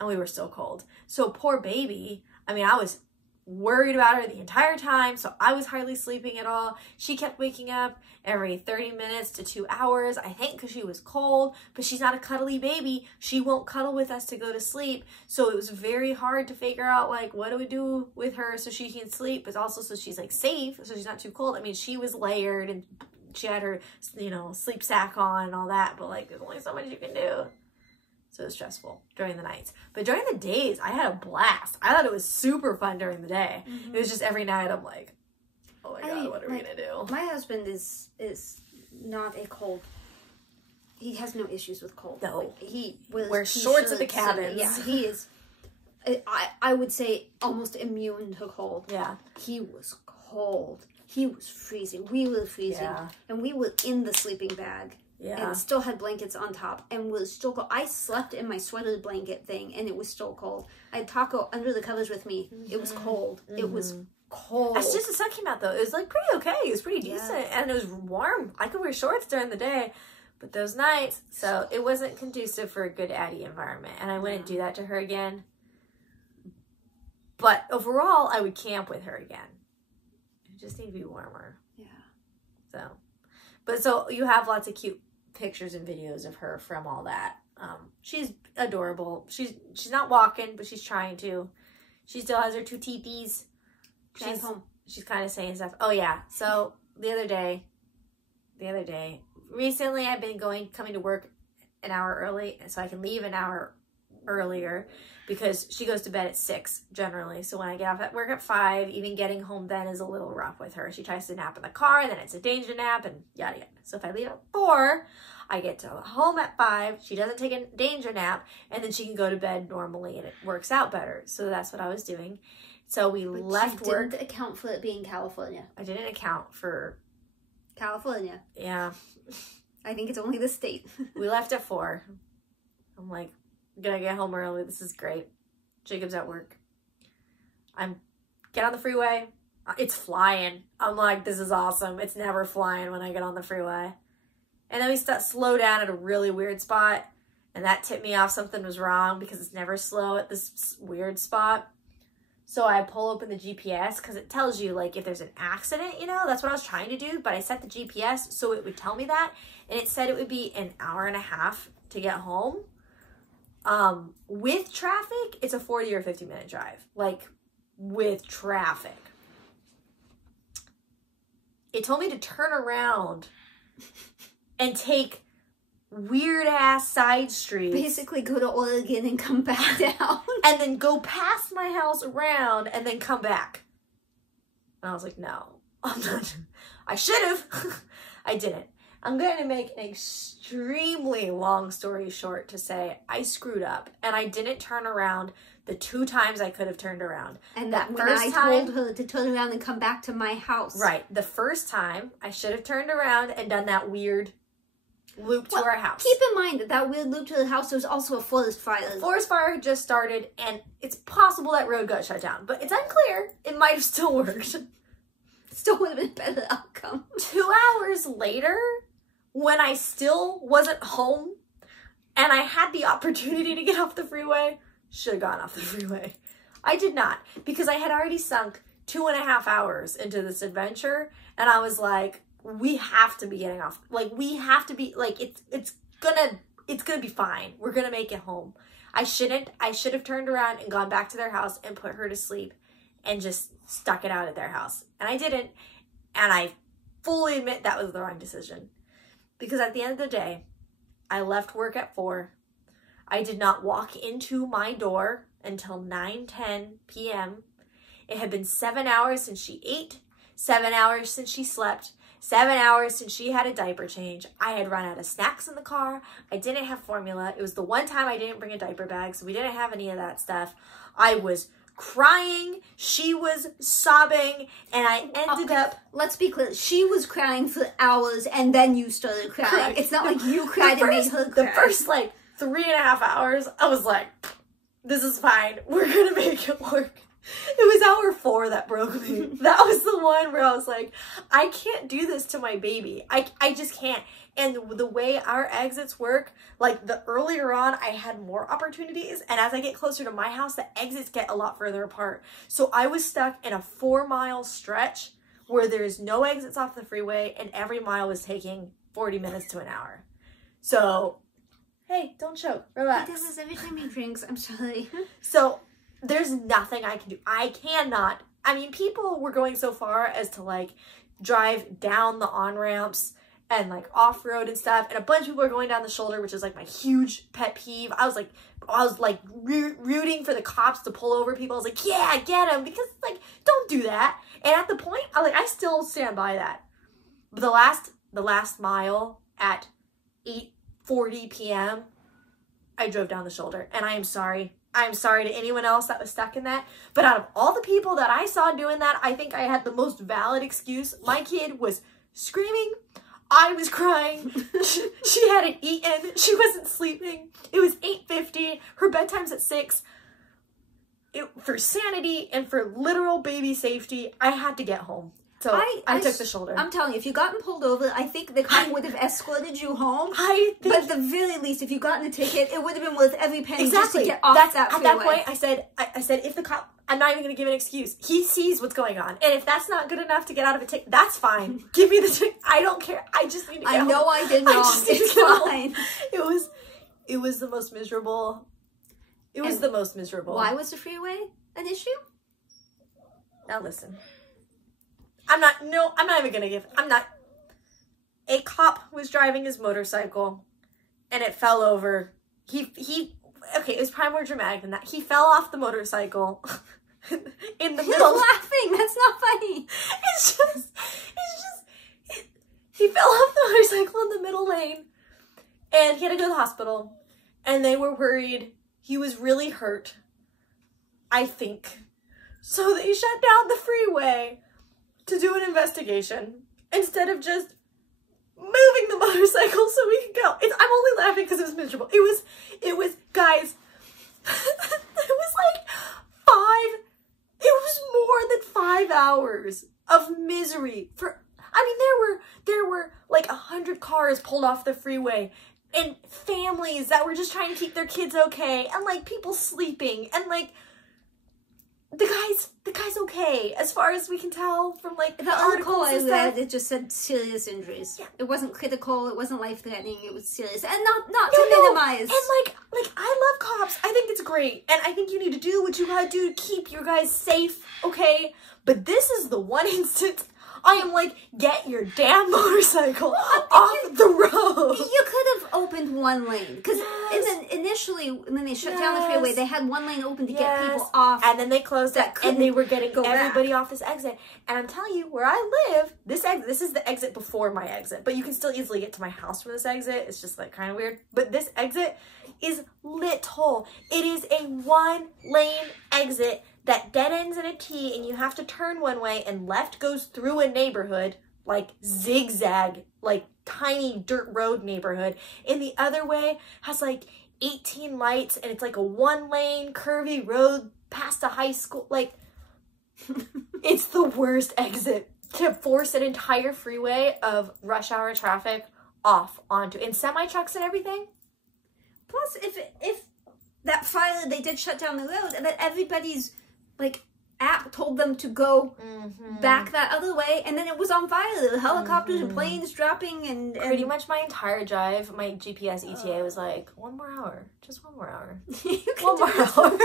and we were still cold. So poor baby, I mean, I was worried about her the entire time, so I was hardly sleeping at all. She kept waking up every 30 minutes to 2 hours, I think because she was cold, but she's not a cuddly baby. She won't cuddle with us to go to sleep, so it was very hard to figure out, like, what do we do with her so she can sleep, but also so she's, like, safe, so she's not too cold. I mean, she was layered, and she had her, sleep sack on and all that, but, like, there's only so much you can do. So it was stressful during the nights. But during the days, I had a blast. I thought it was super fun during the day. Mm-hmm. It was just every night I'm like, oh my God, what are we gonna do? My husband is not a cold. He has no issues with cold. No. Like, he wears shorts at the cabins. Yeah, he is. I would say almost immune to cold. Yeah. He was cold. He was freezing. We were freezing. Yeah. And we were in the sleeping bag. Yeah. And still had blankets on top and was still cold. I slept in my sweater blanket thing and it was still cold. I had Taco under the covers with me. It was cold. It was cold. As soon as the sun came out though, it was like pretty okay. It was pretty decent and it was warm. I could wear shorts during the day, but those nights, so it wasn't conducive for a good Addie environment. And I wouldn't do that to her again. But overall, I would camp with her again. It just need to be warmer. Yeah. So you have lots of cute pictures and videos of her from all that. She's adorable. She's not walking, but she's trying to. She still has her 2 teepees. She's home. She's kind of saying stuff. Oh yeah. So the other day, recently I've been coming to work an hour early, so I can leave an hour earlier because she goes to bed at 6 generally. So when I get off at work at 5, even getting home then is a little rough with her. She tries to nap in the car, and then it's a danger nap, and yada yada. So if I leave at 4, I get to home at 5. She doesn't take a danger nap, and then she can go to bed normally, and it works out better. So that's what I was doing. So we left work. Didn't account for it being California. I didn't account for California. Yeah. I think it's only the state. We left at 4. I'm like, gonna get home early. This is great. Jacob's at work. Get on the freeway. It's flying. I'm like, this is awesome. It's never flying when I get on the freeway. And then we slow down at a really weird spot. And that tipped me off something was wrong because it's never slow at this weird spot. So I pull open the GPS because it tells you, like, if there's an accident, you know? That's what I was trying to do. But I set the GPS so it would tell me that. And it said it would be an hour and a half to get home. With traffic, it's a 40 or 50 minute drive. Like, with traffic. It told me to turn around and take weird ass side streets. Basically go to Oregon and come back down. And then go past my house around and then come back. And I was like, no, I'm not. I should have. I didn't. I'm going to make an extremely long story short to say I screwed up and I didn't turn around the 2 times I could have turned around. And that when I told her to turn around and come back to my house. Right. The first time I should have turned around and done that weird loop to our house. Keep in mind that weird loop to the house, there was also a forest fire. The forest fire had just started and it's possible that road got shut down, but it's unclear. It might have still worked. Still would have been a better outcome. 2 hours later, when I still wasn't home and I had the opportunity to get off the freeway, should have gone off the freeway. I did not, because I had already sunk 2.5 hours into this adventure, and I was like, we have to be getting off. Like, we have to be, like, it's gonna be fine. We're gonna make it home. I should have turned around and gone back to their house and put her to sleep and just stuck it out at their house. And I didn't, and I fully admit that was the wrong decision. Because at the end of the day, I left work at 4. I did not walk into my door until 9:10 p.m. It had been 7 hours since she ate, 7 hours since she slept, 7 hours since she had a diaper change. I had run out of snacks in the car. I didn't have formula. It was the one time I didn't bring a diaper bag, so we didn't have any of that stuff. I was crying, she was sobbing, and I ended up... Let's be clear, she was crying for hours, and then you started crying. Correct. It's not like you cried and made her cry. The first, 3.5 hours, I was like, this is fine. We're gonna make it work. It was hour 4 that broke me. That was the one where I was like, I can't do this to my baby. I just can't. And the way our exits work, the earlier on, I had more opportunities. And as I get closer to my house, the exits get a lot further apart. So I was stuck in a 4-mile stretch where there's no exits off the freeway. And every mile was taking 40 minutes to an hour. So, hey, don't choke. Relax. He does this every time he drinks. I'm sorry. So there's nothing I can do. I cannot. I mean, people were going so far as to drive down the on-ramps and like off-road and stuff, and a bunch of people are going down the shoulder, which is like my huge pet peeve. I was like rooting for the cops to pull over people. I was like, yeah, get them, because like, don't do that. And at the point, I still stand by that. But the last mile at 8:40 p.m., I drove down the shoulder, and I am sorry. I'm sorry to anyone else that was stuck in that. But out of all the people that I saw doing that, I think I had the most valid excuse. My kid was screaming. I was crying. She hadn't eaten. She wasn't sleeping. It was 8:50. Her bedtime's at 6. For sanity and for literal baby safety, I had to get home. So I took the shoulder. I'm telling you, if you gotten pulled over, I think the cop would have escorted you home. But at the very least, if you gotten a ticket, it would have been worth every penny just to get off that freeway. At that point, I said, if the cop, I'm not even going to give an excuse. He sees what's going on. And if that's not good enough to get out of a ticket, that's fine. Give me the ticket. I don't care. I just need to get home. I know I did wrong. It's fine. It was the most miserable. It was the most miserable. Why was the freeway an issue? Now listen. I'm not even gonna give, a cop was driving his motorcycle and it fell over. Okay, it was probably more dramatic than that. He fell off the motorcycle in the middle. You're laughing, that's not funny. He fell off the motorcycle in the middle lane and he had to go to the hospital and they were worried he was really hurt, I think. So they shut down the freeway to do an investigation instead of just moving the motorcycle so we could go. I'm only laughing because it was miserable. It was guys, it was more than 5 hours of misery there were like 100 cars pulled off the freeway and families that were just trying to keep their kids okay and like people sleeping and like the guy's okay, as far as we can tell from like the article I read. It just said serious injuries. Yeah. It wasn't critical. It wasn't life threatening. It was serious, and not to minimize. And like I love cops. I think it's great, and I think you need to do what you gotta do to keep your guys safe. Okay, but this is the one instance I am like, get your damn motorcycle off the road. You could have opened one lane. Because initially, when they shut down the freeway, they had one lane open to get people off. And then they closed it, and they were getting everybody off this exit. And I'm telling you, where I live, this is the exit before my exit. But you can still easily get to my house from this exit. It's just like kind of weird. But this exit is little. It is a 1-lane exit that dead ends in a T, and you have to turn one way, and left goes through a neighborhood, like zigzag, like tiny dirt road neighborhood, and the other way has like 18 lights, and it's like a 1-lane curvy road past a high school. Like, it's the worst exit to force an entire freeway of rush hour traffic off onto, and semi-trucks and everything. Plus, if that Friday they did shut down the road, and that everybody's like app told them to go back that other way, and then it was on fire. The helicopters and planes dropping, and pretty much my entire drive, my GPS ETA was like 1 more hour, just 1 more hour, one more hour.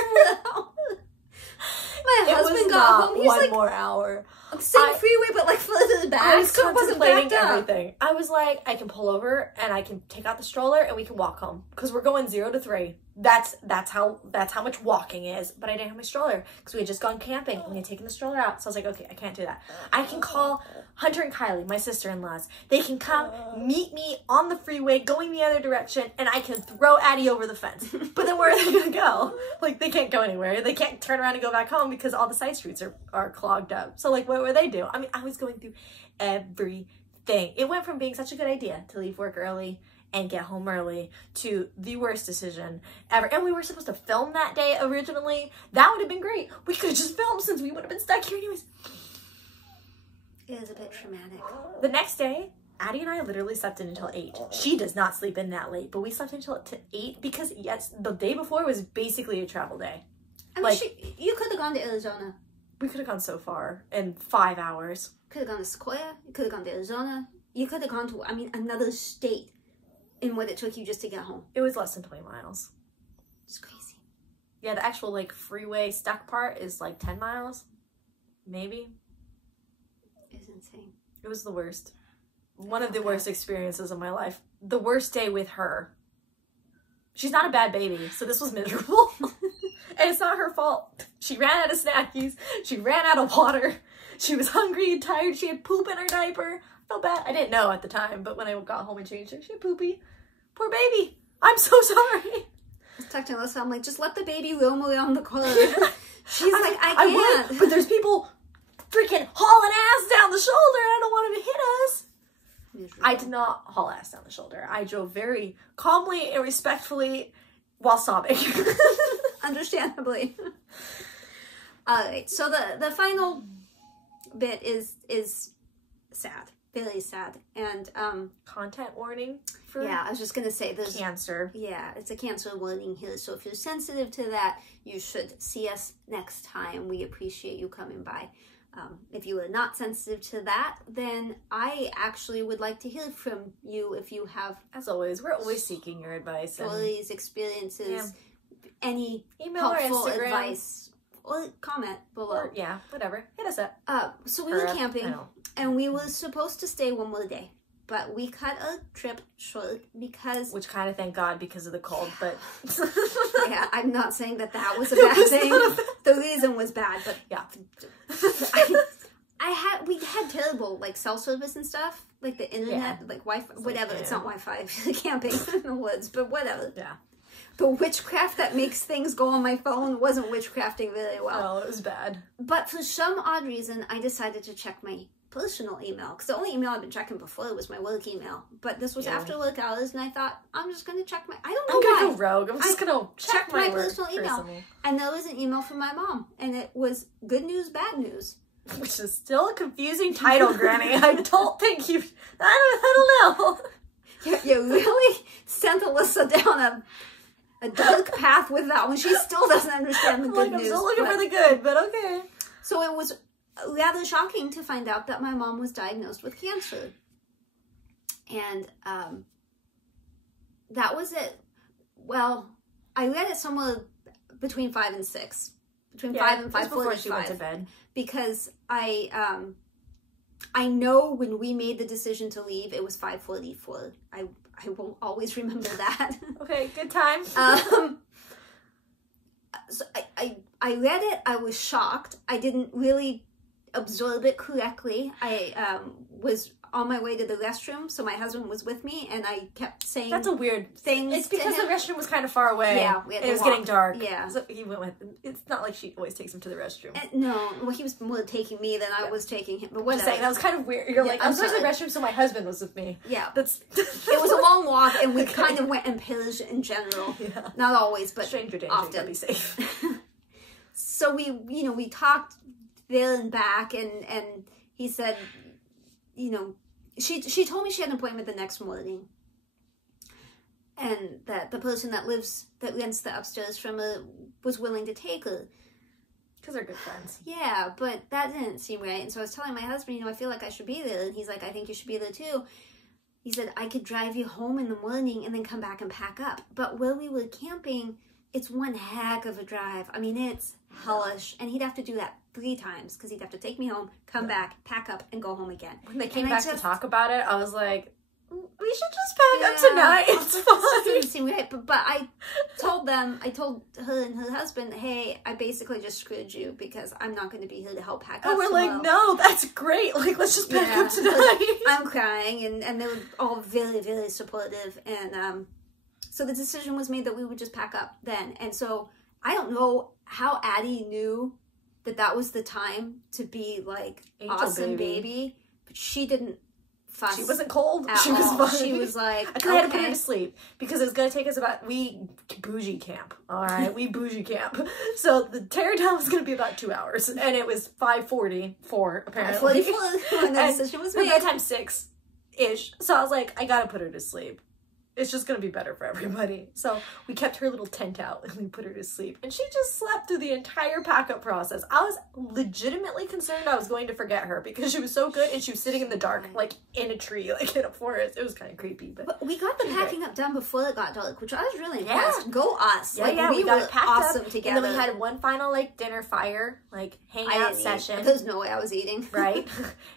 My husband got home. He's one like, more hour. Same freeway, but like further back. I was so contemplating everything. I was like, I can pull over and I can take out the stroller and we can walk home because we're going 0 to 3. That's how much walking is. But I didn't have my stroller because we had just gone camping and we had taken the stroller out. So I was like, okay, I can't do that. I can call Hunter and Kylie, my sister-in-laws. They can come meet me on the freeway going the other direction, and I can throw Addie over the fence. But then where are they gonna go? Like, they can't go anywhere. They can't turn around and go back home because all the side streets are clogged up. So like, what would they do? I mean, I was going through everything. It went from being such a good idea to leave work early and get home early to the worst decision ever. And we were supposed to film that day originally. That would have been great. We could have just filmed since we would have been stuck here anyways. It is a bit traumatic. The next day, Addie and I literally slept in until 8. She does not sleep in that late, but we slept until 8 because, yes, the day before was basically a travel day. I mean, like, you could have gone to Arizona. We could have gone so far in 5 hours. Could have gone to Sequoia. You could have gone to Arizona. You could have gone to, I mean, another state in what it took you just to get home. It was less than 20 miles. It's crazy. Yeah, the actual, like, freeway stuck part is, like, 10 miles. Maybe. It's insane. It was the worst. one of the worst experiences of my life. The worst day with her. She's not a bad baby, so this was miserable. And it's not her fault. She ran out of snackies. She ran out of water. She was hungry and tired. She had poop in her diaper. I felt bad. I didn't know at the time, but when I got home and changed her, she had poopy. Poor baby. I'm so sorry. I was texting Alyssa, I'm like, just let the baby roam around the car. She's like, I can't. Would, but there's people freaking hauling ass down the shoulder. I don't want them to hit us. Miserable. I did not haul ass down the shoulder. I drove very calmly and respectfully while sobbing. Understandably. Alright, so the final bit is sad. Really sad. And content warning for I was just gonna say there's cancer. Yeah, it's a cancer warning here. So if you're sensitive to that, you should see us next time. We appreciate you coming by. If you are not sensitive to that, then I actually would like to hear from you if you have, as always, we're always seeking your advice. Stories, experiences, any email helpful or Instagram. Advice, or comment below. Or, whatever. Hit us up. So we were camping, and we were supposed to stay one more day, but we cut a trip short because... Which kind of thank God because of the cold, but... Yeah, I'm not saying that was a bad thing. The reason was bad, but... Yeah. We had terrible, like, cell service and stuff. Like, the internet, like, Wi-Fi, whatever. It's not Wi-Fi, camping in the woods, but whatever. Yeah. The witchcraft that makes things go on my phone wasn't witchcrafting very well. Oh, it was bad. But for some odd reason, I decided to check my personal email. Because the only email I've been checking before was my work email. But this was after work hours, and I thought, I'm just going to check my... I don't know why. I'm going to go rogue. I'm just going to check my personal email. And there was an email from my mom. And it was good news, bad news. Which is still a confusing title, Granny. I don't think you... I don't know. You really sent Alyssa down a dark path with that one. She still doesn't understand the good news. I'm still looking for the good, but okay. So it was rather shocking to find out that my mom was diagnosed with cancer. And that was it. Well, I read it somewhere between 5 and 6. Between 5 and 5:45. Before she went to bed. Because I know when we made the decision to leave, it was 5:44. I will always remember that. Okay, good time. So I read it. I was shocked. I didn't really absorb it correctly. I was on my way to the restroom, so my husband was with me, and I kept saying that's a weird things. It's because the restroom was kind of far away. Yeah, it was getting dark. Yeah, so he went with. It's not like she always takes him to the restroom. No, well, he was more taking me than I was taking him. But whatever. Just saying, that was kind of weird. You're like, I'm going to the restroom, so my husband was with me. Yeah, that's. It was a long walk, and we kind of went in pairs in general. Yeah, not always, but stranger danger. Often. Be safe. So we talked there and back, and he said, She told me she had an appointment the next morning, and that the person that rents the upstairs from her was willing to take her. Because they're good friends. Yeah, but that didn't seem right. And so I was telling my husband, I feel like I should be there. And he's like, I think you should be there too. He said, I could drive you home in the morning and then come back and pack up. But where we were camping, it's one heck of a drive. I mean, it's hellish. And he'd have to do that 3 times because he'd have to take me home, come back, pack up, and go home again. When they came back to talk about it, I was like, we should just pack up tonight. It's fine. It didn't seem right. But I told her and her husband, hey, I basically just screwed you because I'm not going to be here to help pack up. And we're like, no, that's great. Like, let's just pack up tonight. I'm crying, and they were all very, very supportive. And so the decision was made that we would just pack up then. And so I don't know how Addie knew that was the time to be like Angel awesome baby, but she didn't fuss. She wasn't cold. She was fine. She was like, I had to put her to sleep because it was going to take us we bougie camp. All right, we bougie camp. So the tear down was going to be about 2 hours, and it was 5:44 apparently. 5:44 when the decision was made. By that time 6-ish. So I was like, I got to put her to sleep. It's just going to be better for everybody. So we kept her little tent out and we put her to sleep. And she just slept through the entire pack-up process. I was legitimately concerned I was going to forget her because she was so good and she was sitting in the dark, like in a tree, like in a forest. It was kind of creepy. But we got the packing up done before it got dark, which I was really impressed. Yeah. Go us. Yeah, we got were packed awesome up together. And then we had one final dinner fire, hangout session. There's no way I was eating. Right?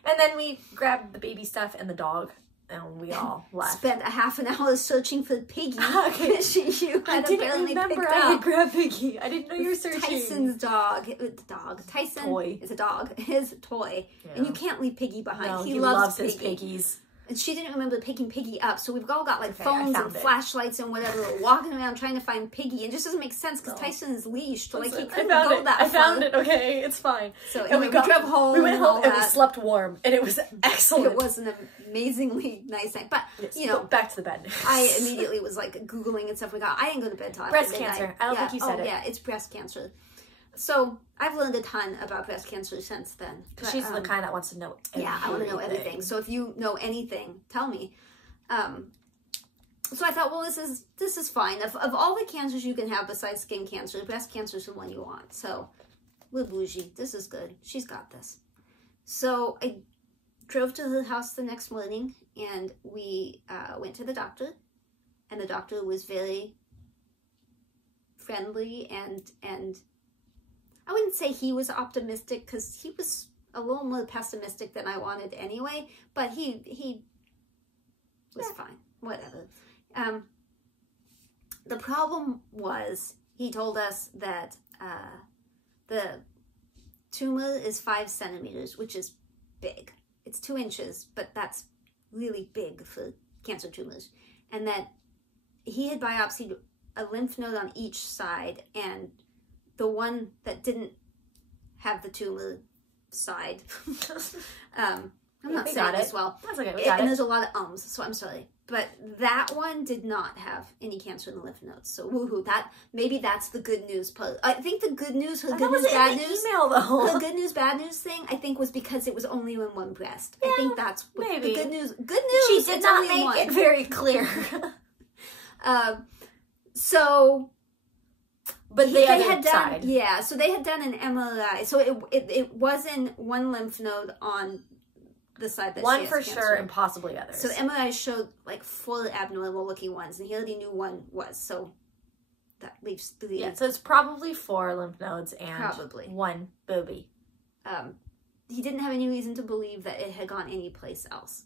And then we grabbed the baby stuff and the dog. and we all left. Spent a half an hour searching for Piggy. Okay. You I had didn't apparently remember picked I up. had grabbed Piggy. I didn't know you were searching. Tyson's dog. Tyson Toy. is a dog. His toy. Yeah. And you can't leave Piggy behind. No, he loves his Piggy. piggies. And she didn't remember picking Piggy up, so we've all got like Okay, phones and flashlights and whatever. We're walking around trying to find Piggy, and it just doesn't make sense because Tyson is leashed. Like he couldn't go that far. I found it. Okay, it's fine. So anyway, we drove home. We went home and we slept warm, and it was excellent. It was an amazingly nice night, but yes, you know, back to the bed. I immediately was like Googling and stuff. I didn't go to bed till after breast midnight. cancer. I don't think you said it. Yeah, it's breast cancer. So I've learned a ton about breast cancer since then. She's the kind that wants to know everything. Yeah, I want to know everything. So if you know anything, tell me. So I thought, well, this is fine. Of all the cancers you can have besides skin cancer, breast cancer is the one you want. So we're bougie. This is good. She's got this. So I drove to her house the next morning, and we went to the doctor, and the doctor was very friendly and I wouldn't say he was optimistic because he was a little more pessimistic than I wanted anyway, but he was fine, whatever. The problem was he told us that the tumor is 5 centimeters, which is big. It's 2 inches, but that's really big for cancer tumors. And that he had biopsied a lymph node on each side, and the one that didn't have the tumor side. I'm not saying this well. That's okay. We got it. And there's a lot of ums, so I'm sorry. But that one did not have any cancer in the lymph nodes. So woohoo! Maybe that's the good news part. I think the good news, the good news, bad news, email though. the good news, bad news thing, I think was because it was only in one breast. Yeah, I think that's what maybe. the good news. Good news. She did not make it very clear. So. But they had done, side. Yeah, so they had done an MRI. So it wasn't one lymph node on the side that one she has for cancer. Sure, and possibly others. So the MRI showed like 4 abnormal looking ones, and he already knew one was. So that leaves 3. Yeah, so it's probably 4 lymph nodes and 1 booby. He didn't have any reason to believe that it had gone anyplace else.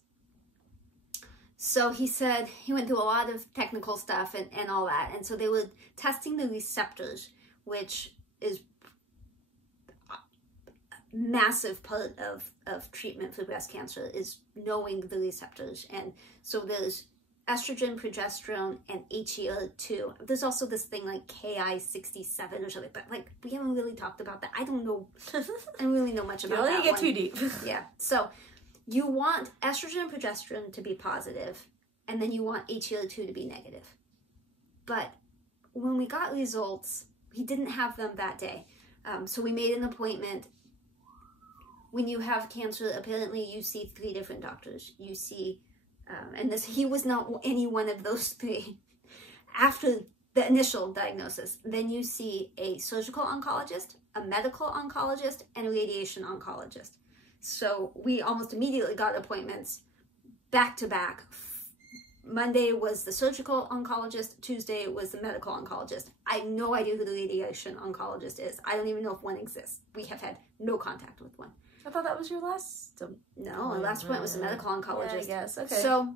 So he said he went through a lot of technical stuff and all that. And so they were testing the receptors, which is a massive part of treatment for breast cancer, is knowing the receptors. And so there's estrogen, progesterone, and HER2. There's also this thing like Ki-67 or something, but like we haven't really talked about that. I don't know. I don't really know much about that. You don't get too deep. Yeah. So you want estrogen and progesterone to be positive, and then you want HER2 to be negative. But when we got results, he didn't have them that day. So we made an appointment. When you have cancer, apparently you see 3 different doctors. You see, and he was not any one of those 3. After the initial diagnosis, then you see a surgical oncologist, a medical oncologist, and a radiation oncologist. So we almost immediately got appointments back to back. Monday was the surgical oncologist. Tuesday was the medical oncologist. I have no idea who the radiation oncologist is. I don't even know if one exists. We have had no contact with one. I thought that was your last. No, our last point was the medical oncologist. Yeah, I guess. Okay. So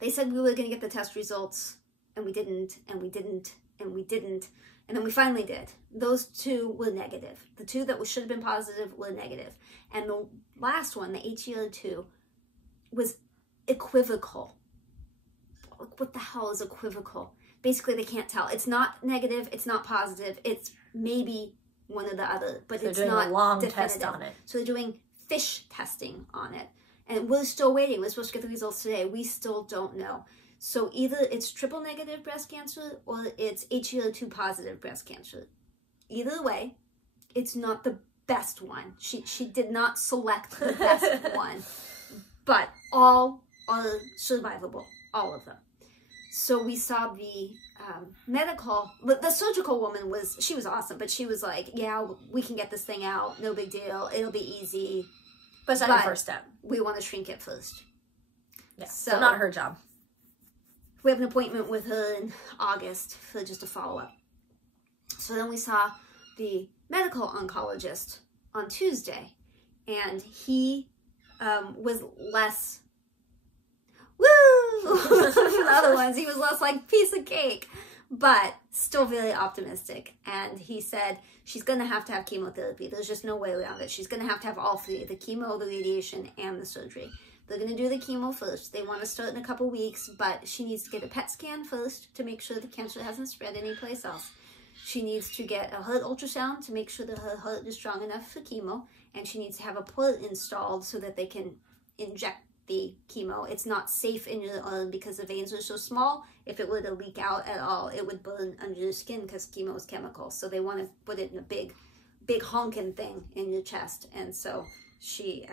they said we were going to get the test results, and we didn't, and we didn't, and we didn't. And then we finally did. Those 2 were negative. The 2 that should have been positive were negative. And the last one, the HER2, was equivocal. What the hell is equivocal? Basically, they can't tell. It's not negative. It's not positive. It's maybe one or the other, but it's not a long definitive. test on it. So they're doing fish testing on it. And we're still waiting. We're supposed to get the results today. We still don't know. So either it's triple negative breast cancer or it's HER2 positive breast cancer. Either way, it's not the best one. She did not select the best one. But all are survivable, all of them. So we saw the the surgical woman she was awesome, but she was like, yeah, we can get this thing out. No big deal. It'll be easy. But it's not the first step. We want to shrink it first. Yeah, so not her job. We have an appointment with her in August for just a follow-up. So then we saw the medical oncologist on Tuesday, and he was less woo! The other ones, he was less like piece of cake, but still very optimistic. And he said she's going to have chemotherapy. There's just no way around it. She's going to have all three, the chemo, the radiation, and the surgery. They're going to do the chemo first. They want to start in a couple weeks, but she needs to get a PET scan first to make sure the cancer hasn't spread anyplace else. She needs to get a heart ultrasound to make sure that her heart is strong enough for chemo, and she needs to have a port installed so that they can inject the chemo. It's not safe in your arm because the veins are so small. If it were to leak out at all, it would burn under your skin because chemo is chemical. So they want to put it in a big honking thing in your chest. And so she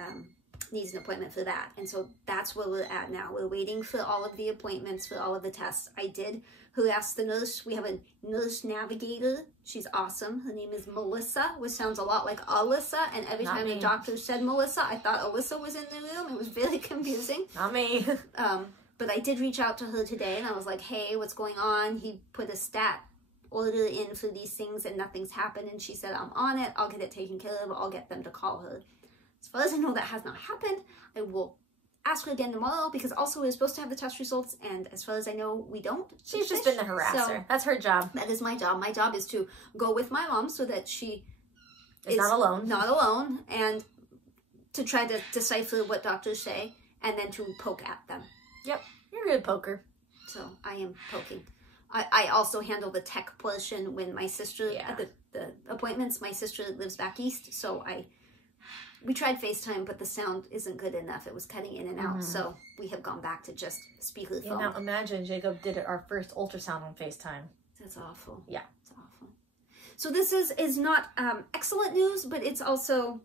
needs an appointment for that. And so that's where we're at now. We're waiting for all of the appointments for all of the tests. I did harass the nurse. We have a nurse navigator. She's awesome. Her name is Melissa, which sounds a lot like Alyssa. And every time the doctor said Melissa, I thought Alyssa was in the room. It was very confusing. Not me. But I did reach out to her today, and I was like, hey, what's going on? He put a stat order in for these things, and nothing's happened. And she said, I'm on it. I'll get it taken care of. I'll get them to call her. As far as I know, that has not happened. I will ask her again tomorrow, because also we're supposed to have the test results, and as far as I know, we don't. She's just been the harasser. So that's her job. That is my job. My job is to go with my mom so that she is not alone. Not alone, and to try to decipher what doctors say, and then to poke at them. Yep, you're a good poker. So I am poking. I also handle the tech portion when my sister, at the appointments, my sister lives back east, so we tried FaceTime, but the sound isn't good enough. It was cutting in and out, so we have gone back to just speakerphone. Yeah, now imagine Jacob did our first ultrasound on FaceTime. That's awful. Yeah. It's awful. So this is not excellent news, but it's also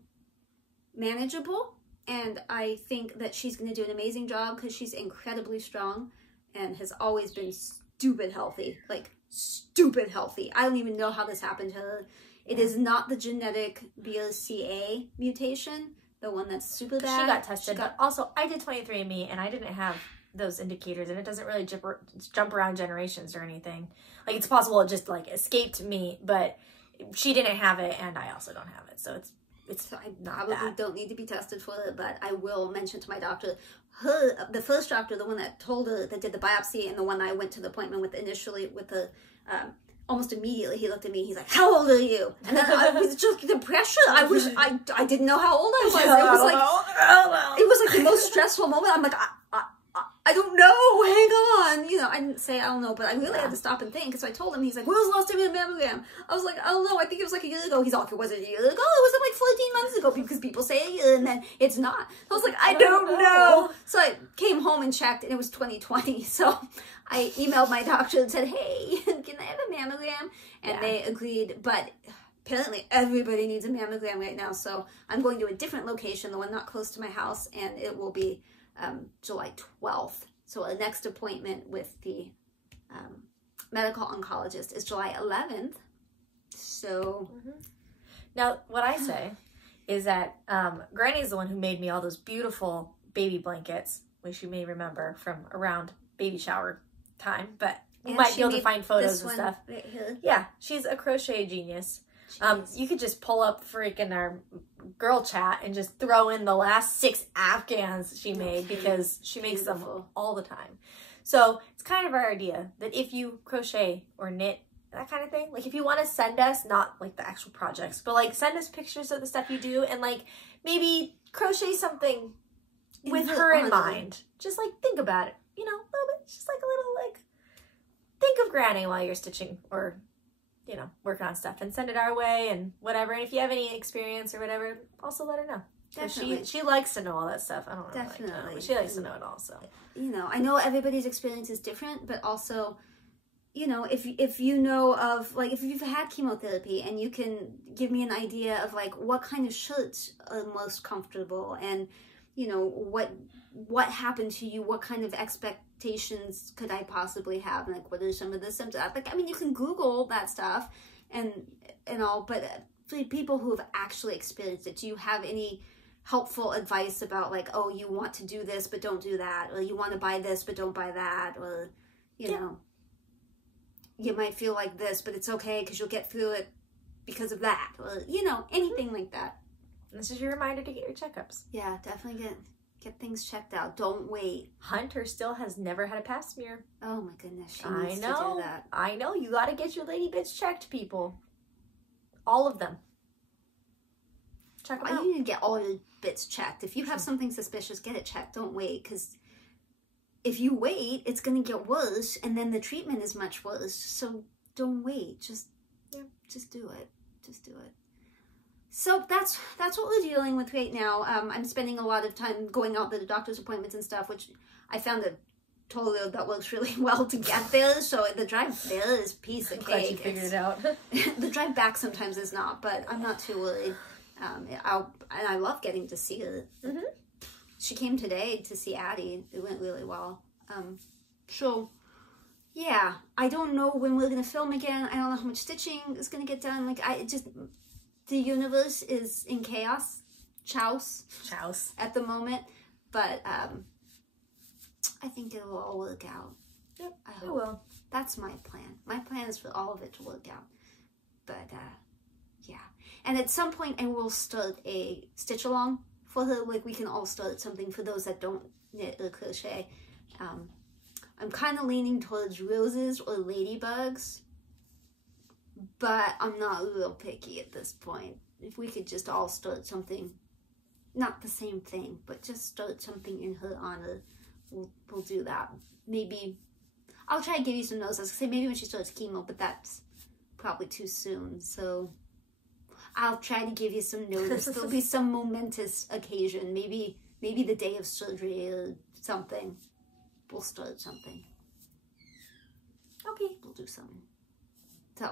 manageable, and I think that she's going to do an amazing job because she's incredibly strong and has always been stupid healthy. Like, stupid healthy. I don't even know how this happened to her. It is not the genetic BRCA mutation, the one that's super bad. She got tested. But also, I did 23andMe, and I didn't have those indicators, and it doesn't really jump around generations or anything. Like, it's possible it just, like, escaped me, but she didn't have it, and I also don't have it. So it's so I not probably bad. Don't need to be tested for it, but I will mention to my doctor, the first doctor, the one that told her, that did the biopsy, and the one I went to the appointment with initially with the, almost immediately he looked at me, he's like, how old are you? And then I was just the pressure. I didn't know how old I was. It was like the most stressful moment. I'm like, I don't know, hang on. You know, I didn't say I don't know, but I really had to stop and think. So I told him, he's like, when was the last time you had a mammogram? I was like, I don't know, I think it was like a year ago. He's like, was it a year ago? It was like 14 months ago, because people say a year and then it's not. I was like, I don't know. So I came home and checked, and it was 2020. So I emailed my doctor and said, hey, can I have a mammogram? And they agreed, but apparently everybody needs a mammogram right now. So I'm going to a different location, the one not close to my house, and it will be July 12th. So our next appointment with the medical oncologist is July 11th. So now what I say is that Granny's the one who made me all those beautiful baby blankets, which you may remember from around baby shower time, but you might be able to find photos and stuff. Right here. Yeah, she's a crochet genius. You could just pull up freaking our girl chat and just throw in the last 6 Afghans she made, because she makes them all the time. So it's kind of our idea that if you crochet or knit, that kind of thing, like if you want to send us, not like the actual projects, but like send us pictures of the stuff you do, and like maybe crochet something with her in mind. Just like think about it, you know, a little bit, just like a little, like, think of Granny while you're stitching or, you know, working on stuff, and send it our way and whatever. And if you have any experience or whatever, also let her know. Definitely. She likes to know all that stuff. I don't really like to know, but she likes to know it all. So, you know, I know everybody's experience is different, but also, you know, if you know of, like, if you've had chemotherapy and you can give me an idea of like what kind of shirts are most comfortable, and you know what happened to you, what kind of expectations could I possibly have, and like what are some of the symptoms. Like, I mean, you can Google that stuff and all, but for people who have actually experienced it, do you have any helpful advice about like, oh, you want to do this but don't do that, or you want to buy this but don't buy that, or you know, you might feel like this but it's okay because you'll get through it because of that, or you know, anything like that. This is your reminder to get your checkups. Yeah, definitely Get things checked out. Don't wait. Hunter still has never had a past smear. Oh my goodness, she needs to do that. I know. You got to get your lady bits checked, people. All of them. Check them out. You need to get all your bits checked. If you have something suspicious, get it checked. Don't wait, because if you wait, it's going to get worse, and then the treatment is much worse. So don't wait. Just do it. Just do it. So that's what we're dealing with right now. I'm spending a lot of time going out to the doctor's appointments and stuff, which I found a toll road that works really well to get there. So the drive there is piece of cake. Glad you figured it out. The drive back sometimes is not, but I'm not too worried. And I love getting to see her. Mm-hmm. She came today to see Addie. It went really well. So yeah, I don't know when we're gonna film again. I don't know how much stitching is gonna get done. Like the universe is in chaos, chows at the moment, but I think it will all work out. Yep, I hope. It will. That's my plan. My plan is for all of it to work out. But yeah, and at some point I will start a stitch along for her. Like we can all start something for those that don't knit or crochet. I'm kind of leaning towards roses or ladybugs, but I'm not real picky at this point. If we could just all start something, not the same thing, but just start something in her honor, we'll do that. Maybe, I'll try to give you some notes. I was going to say maybe when she starts chemo, but that's probably too soon. So I'll try to give you some notice. There'll be some momentous occasion, maybe the day of surgery or something. We'll start something. Okay. We'll do something. So,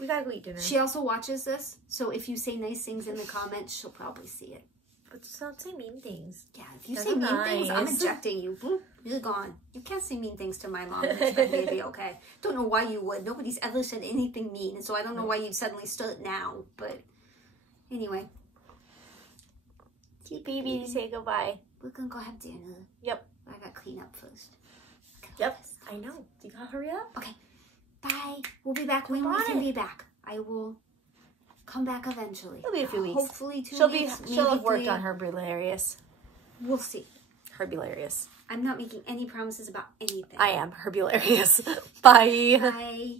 we gotta go eat dinner. She also watches this, so if you say nice things in the comments, she'll probably see it. But just don't say mean things. Yeah, if you say mean things, I'm ejecting you. Boop, you're gone. You can't say mean things to my mom. It's my baby, okay? Don't know why you would. Nobody's ever said anything mean, so I don't know why you'd suddenly start now. But anyway. Baby, say goodbye. We're gonna go have dinner. Yep. I gotta clean up first. Yep. I know. You gotta hurry up. Okay. Bye. We'll be back when we can be back. I will come back eventually. It'll be a few weeks. Hopefully 2 weeks. She'll have worked on Herbilarious. We'll see. Herbilarious. I'm not making any promises about anything. I am. Herbilarious. Bye. Bye.